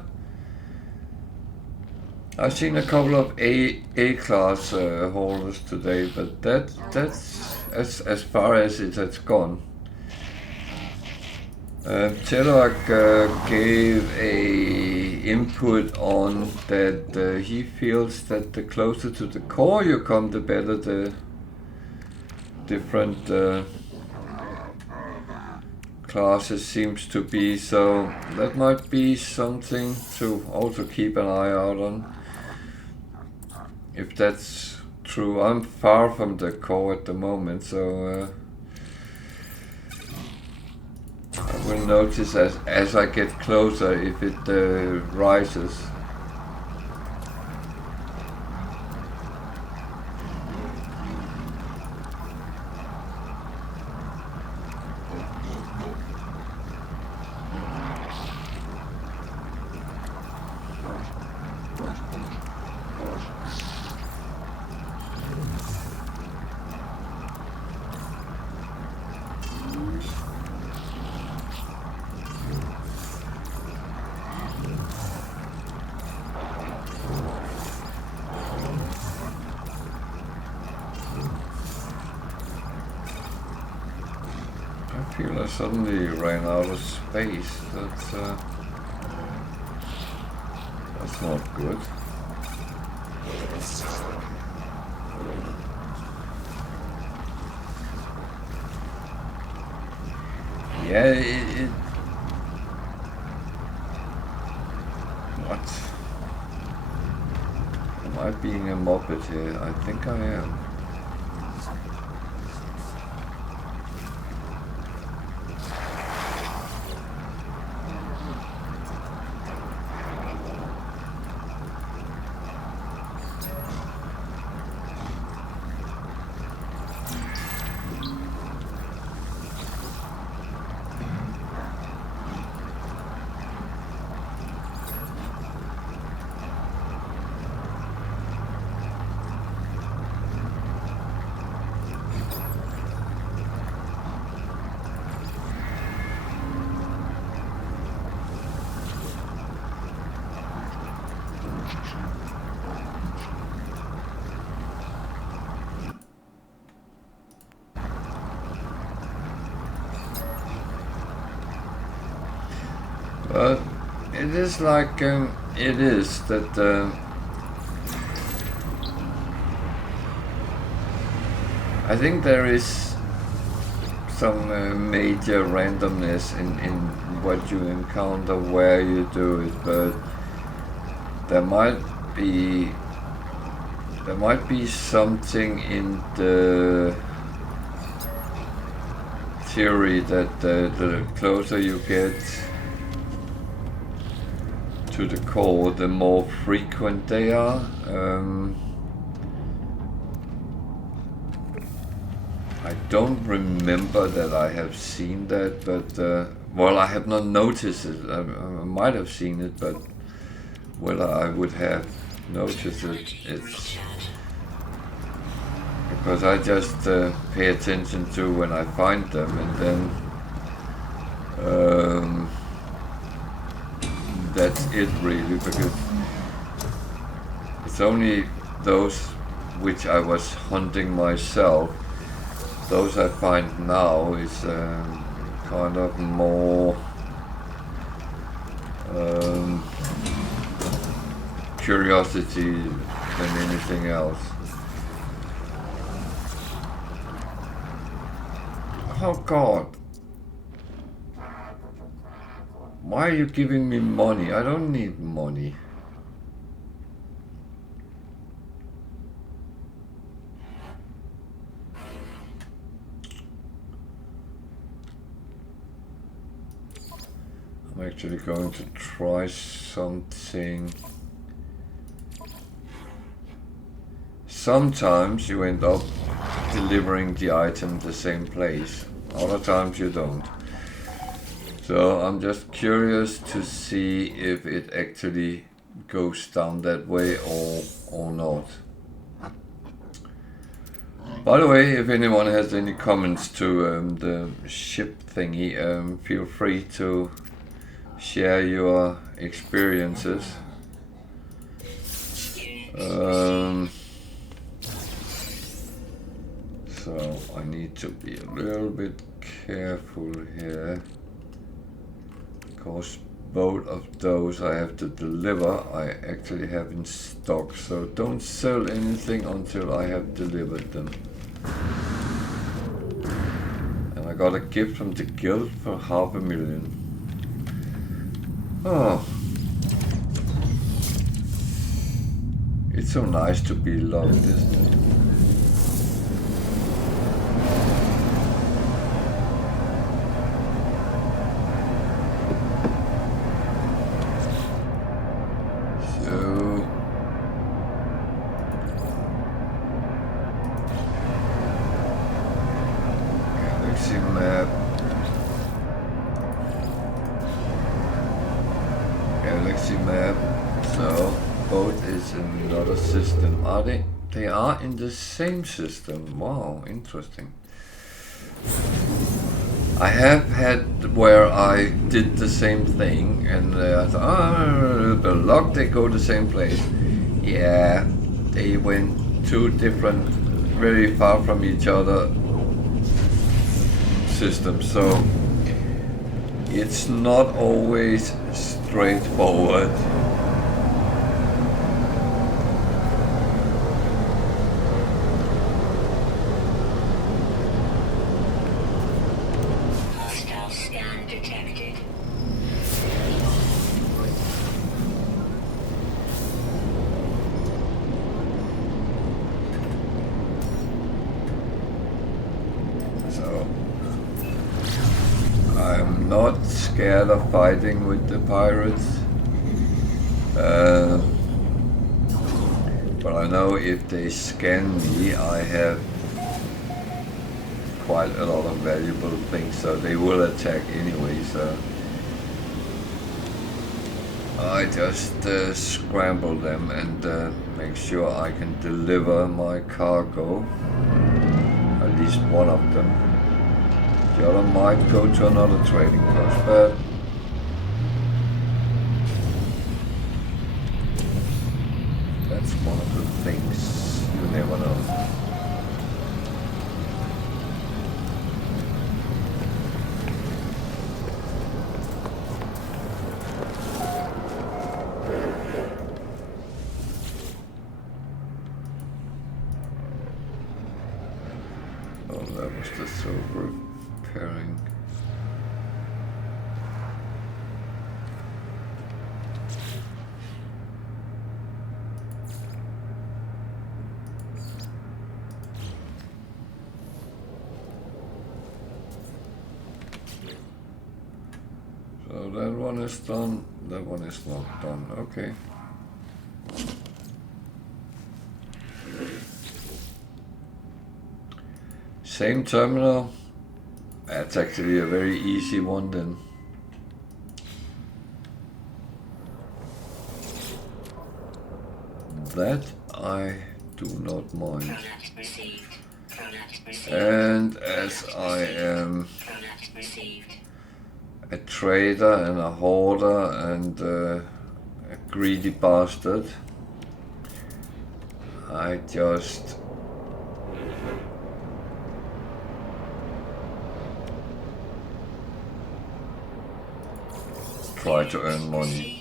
I've seen a couple of A-class haulers today, but that's as far as it has gone. Telok gave a input on that he feels that the closer to the core you come, the better the different classes seems to be, so that might be something to also keep an eye out on, if that's true. I'm far from the core at the moment, so I will notice as I get closer if it rises. feel I suddenly ran out of space. That's not good. Yeah, it what? Am I being a muppet here? I think I am. But it is like it is that I think there is some major randomness in what you encounter, where you do it, but there might be something in the theory that the closer you get to the core, the more frequent they are. I don't remember that I have seen that, but well, I have not noticed it. I might have seen it, but whether I would have noticed it, it's because I just pay attention to when I find them, and then that's it really, because it's only those which I was hunting myself. Those I find now is kind of more curiosity than anything else. Oh God. Why are you giving me money? I don't need money. I'm actually going to try something. Sometimes you end up delivering the item the same place, other times you don't. So I'm just curious to see if it actually goes down that way or not. By the way, if anyone has any comments to the ship thingy, feel free to share your experiences. So I need to be a little bit careful here, because both of those I have to deliver I actually have in stock, so don't sell anything until I have delivered them. And I got a gift from the guild for 500,000. Oh, it's so nice to be loved, isn't it? They are in the same system. Wow, interesting. I have had where I did the same thing and I thought, oh, the luck, they go the same place. Yeah, they went two different, very far from each other system, so it's not always straightforward. Hostile scan detected. So I'm not scared of fighting with the pirates, but I know if they scan me, I have quite a lot of valuable things, so they will attack anyway. So I just scramble them and make sure I can deliver my cargo, at least one of them. The other might go to another trading post, but that's one of the things you never know. Oh, that was the silver repairing. So that one is done, that one is not done, okay. Same terminal. That's actually a very easy one then. That I do not mind. Product received. Product received. And as I am Product received. a trader and a hoarder and a greedy bastard, I just try to earn money. Received.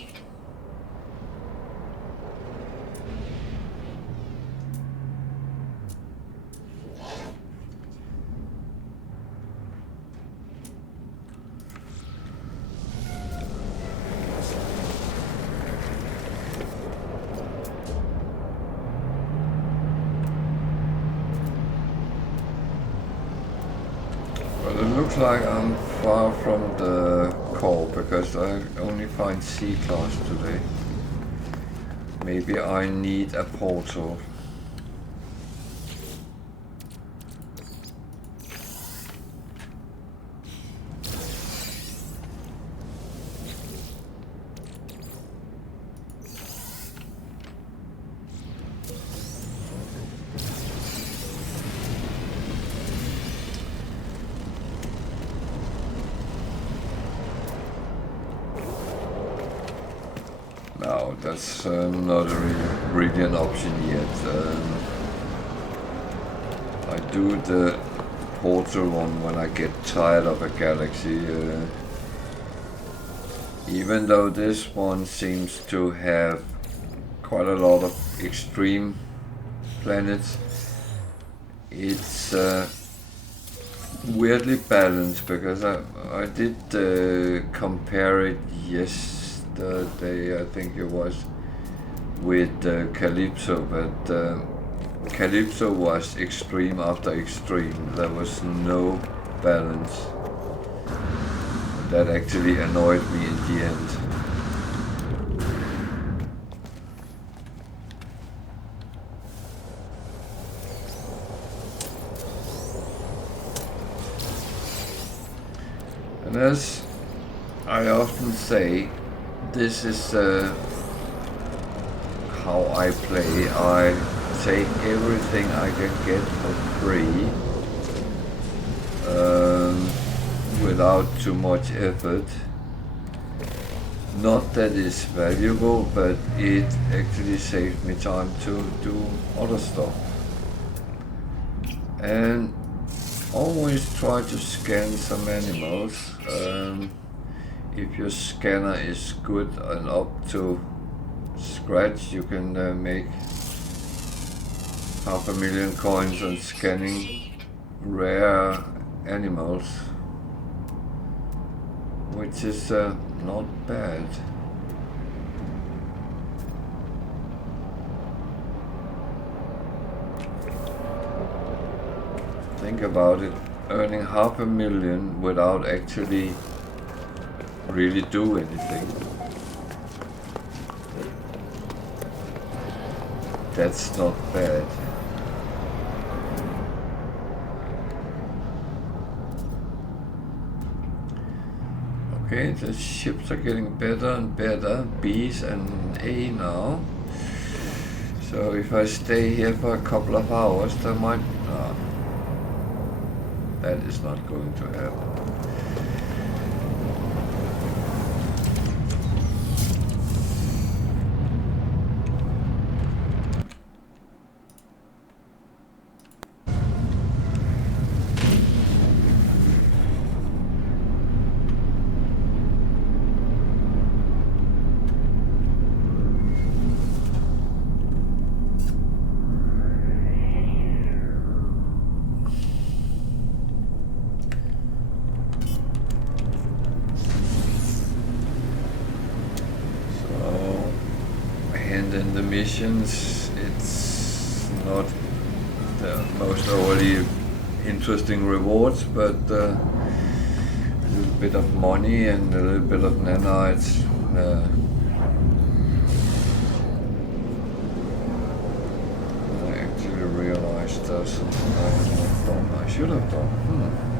But it looks like I'm far from the core because I only find C-class today. Maybe I need a portal. No, that's not really an option yet. I do the portal one when I get tired of a galaxy. Even though this one seems to have quite a lot of extreme planets, it's weirdly balanced because I did compare it yesterday, I think it was, with Calypso, but Calypso was extreme after extreme. There was no balance. That actually annoyed me in the end. And as I often say, this is how I play. I take everything I can get for free, without too much effort. Not that it's valuable, but it actually saves me time to do other stuff. And always try to scan some animals. If your scanner is good and up to scratch, you can make 500,000 coins on scanning rare animals, which is not bad. Think about it, earning 500,000 without actually really do anything. That's not bad. Okay, the ships are getting better and better, B's and A now. So if I stay here for a couple of hours, there might... that is not going to happen. And the missions, it's not the most overly interesting rewards, but a little bit of money and a little bit of nanites. I actually realized something I have not done. I should have done.